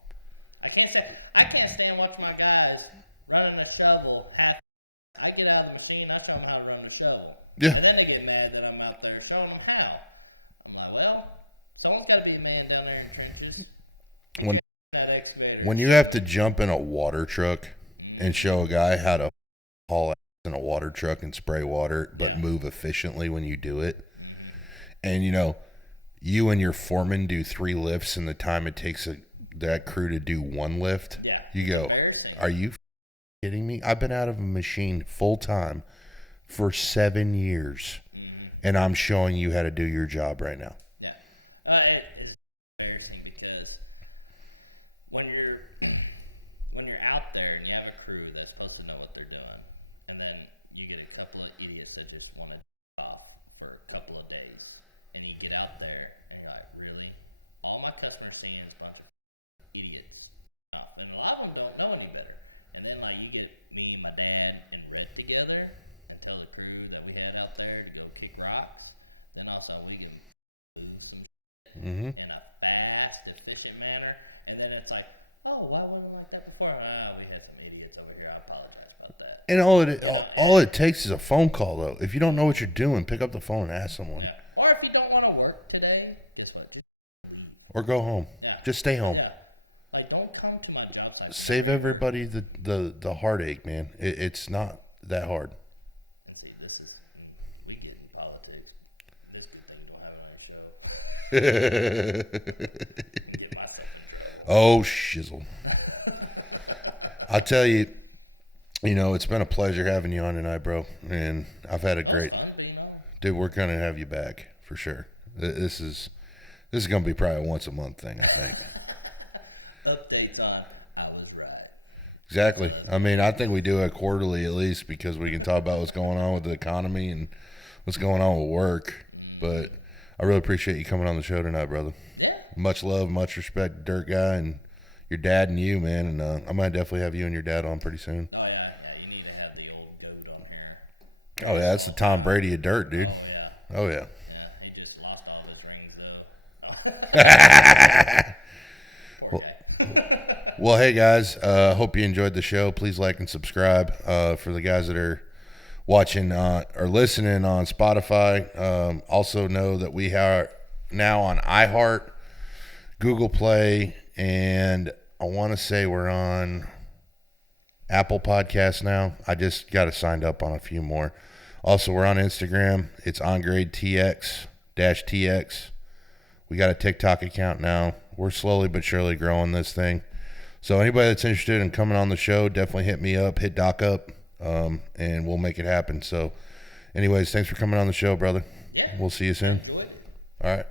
I can't stand watching my guys running a shovel half. I get out of the machine, I show them how to run the shovel. Yeah. And then they get mad that I'm out there showing them how. I'm like, well, someone's got to be a man down there in trenches. Get your ass in that excavator. When you have to jump in a water truck and show a guy how to haul ass in a water truck and spray water, but move efficiently when you do it. Mm-hmm. And, you know, you and your foreman do 3 lifts in the time it takes that crew to do 1 lift. Yeah, it's embarrassing. Are you kidding me? I've been out of a machine full time for 7 years, and I'm showing you how to do your job right now. Yeah. It is embarrassing because when you're out there and you have a crew that's supposed to know what they're doing, and then you get a couple of idiots that just want to off for a couple of days, and you get out there and you're like, really? All my customers seeing is a bunch of idiots off, and a lot of them don't know any better. And then like you get me, my dad, and Rhett together and tell the crew that we had out there to go kick rocks. Then also we can move some in a fast, efficient manner. And then it's like, oh, why wasn't it like that before? We had some idiots over here. I apologize about that. And all it takes is a phone call, though. If you don't know what you're doing, pick up the phone and ask someone. Yeah. Or if you don't want to work today, guess what? Just leave. Or go home. Yeah. Just stay home. Yeah. Like, don't come to my job site. Save everybody the heartache, man. It's not that hard. And see, we get in politics. This good thing you don't have it on your show. And get myself in trouble. Oh, shizzle. I'll tell you, it's been a pleasure having you on tonight, bro. And I've had a great... It was fun being on. Dude, we're going to have you back for sure. This is going to be probably a once a month thing, I think. Updates on I was right. Exactly. I think we do it quarterly at least because we can talk about what's going on with the economy and what's going on with work. But I really appreciate you coming on the show tonight, brother. Yeah. Much love, much respect, Dirt Guy, and your dad and you, man. And I'm going to definitely have you and your dad on pretty soon. Oh, yeah. Yeah, you need to have the old goat on here. Oh, yeah, that's the Tom Brady of dirt, dude. Oh, yeah. Oh, yeah. Yeah, he just lost all of his rings, though. No. Poor guy. Well, hey, guys, hope you enjoyed the show. Please like and subscribe. For the guys that are watching or listening on Spotify, also know that we are now on iHeart, Google Play, and I want to say we're on Apple Podcasts now. I just got signed up on a few more. Also, we're on Instagram. It's OnGradeTX-TX. We got a TikTok account now. We're slowly but surely growing this thing. So anybody that's interested in coming on the show, definitely hit me up, hit Doc up, and we'll make it happen. So anyways, thanks for coming on the show, brother. Yeah. We'll see you soon. I enjoyed it. All right.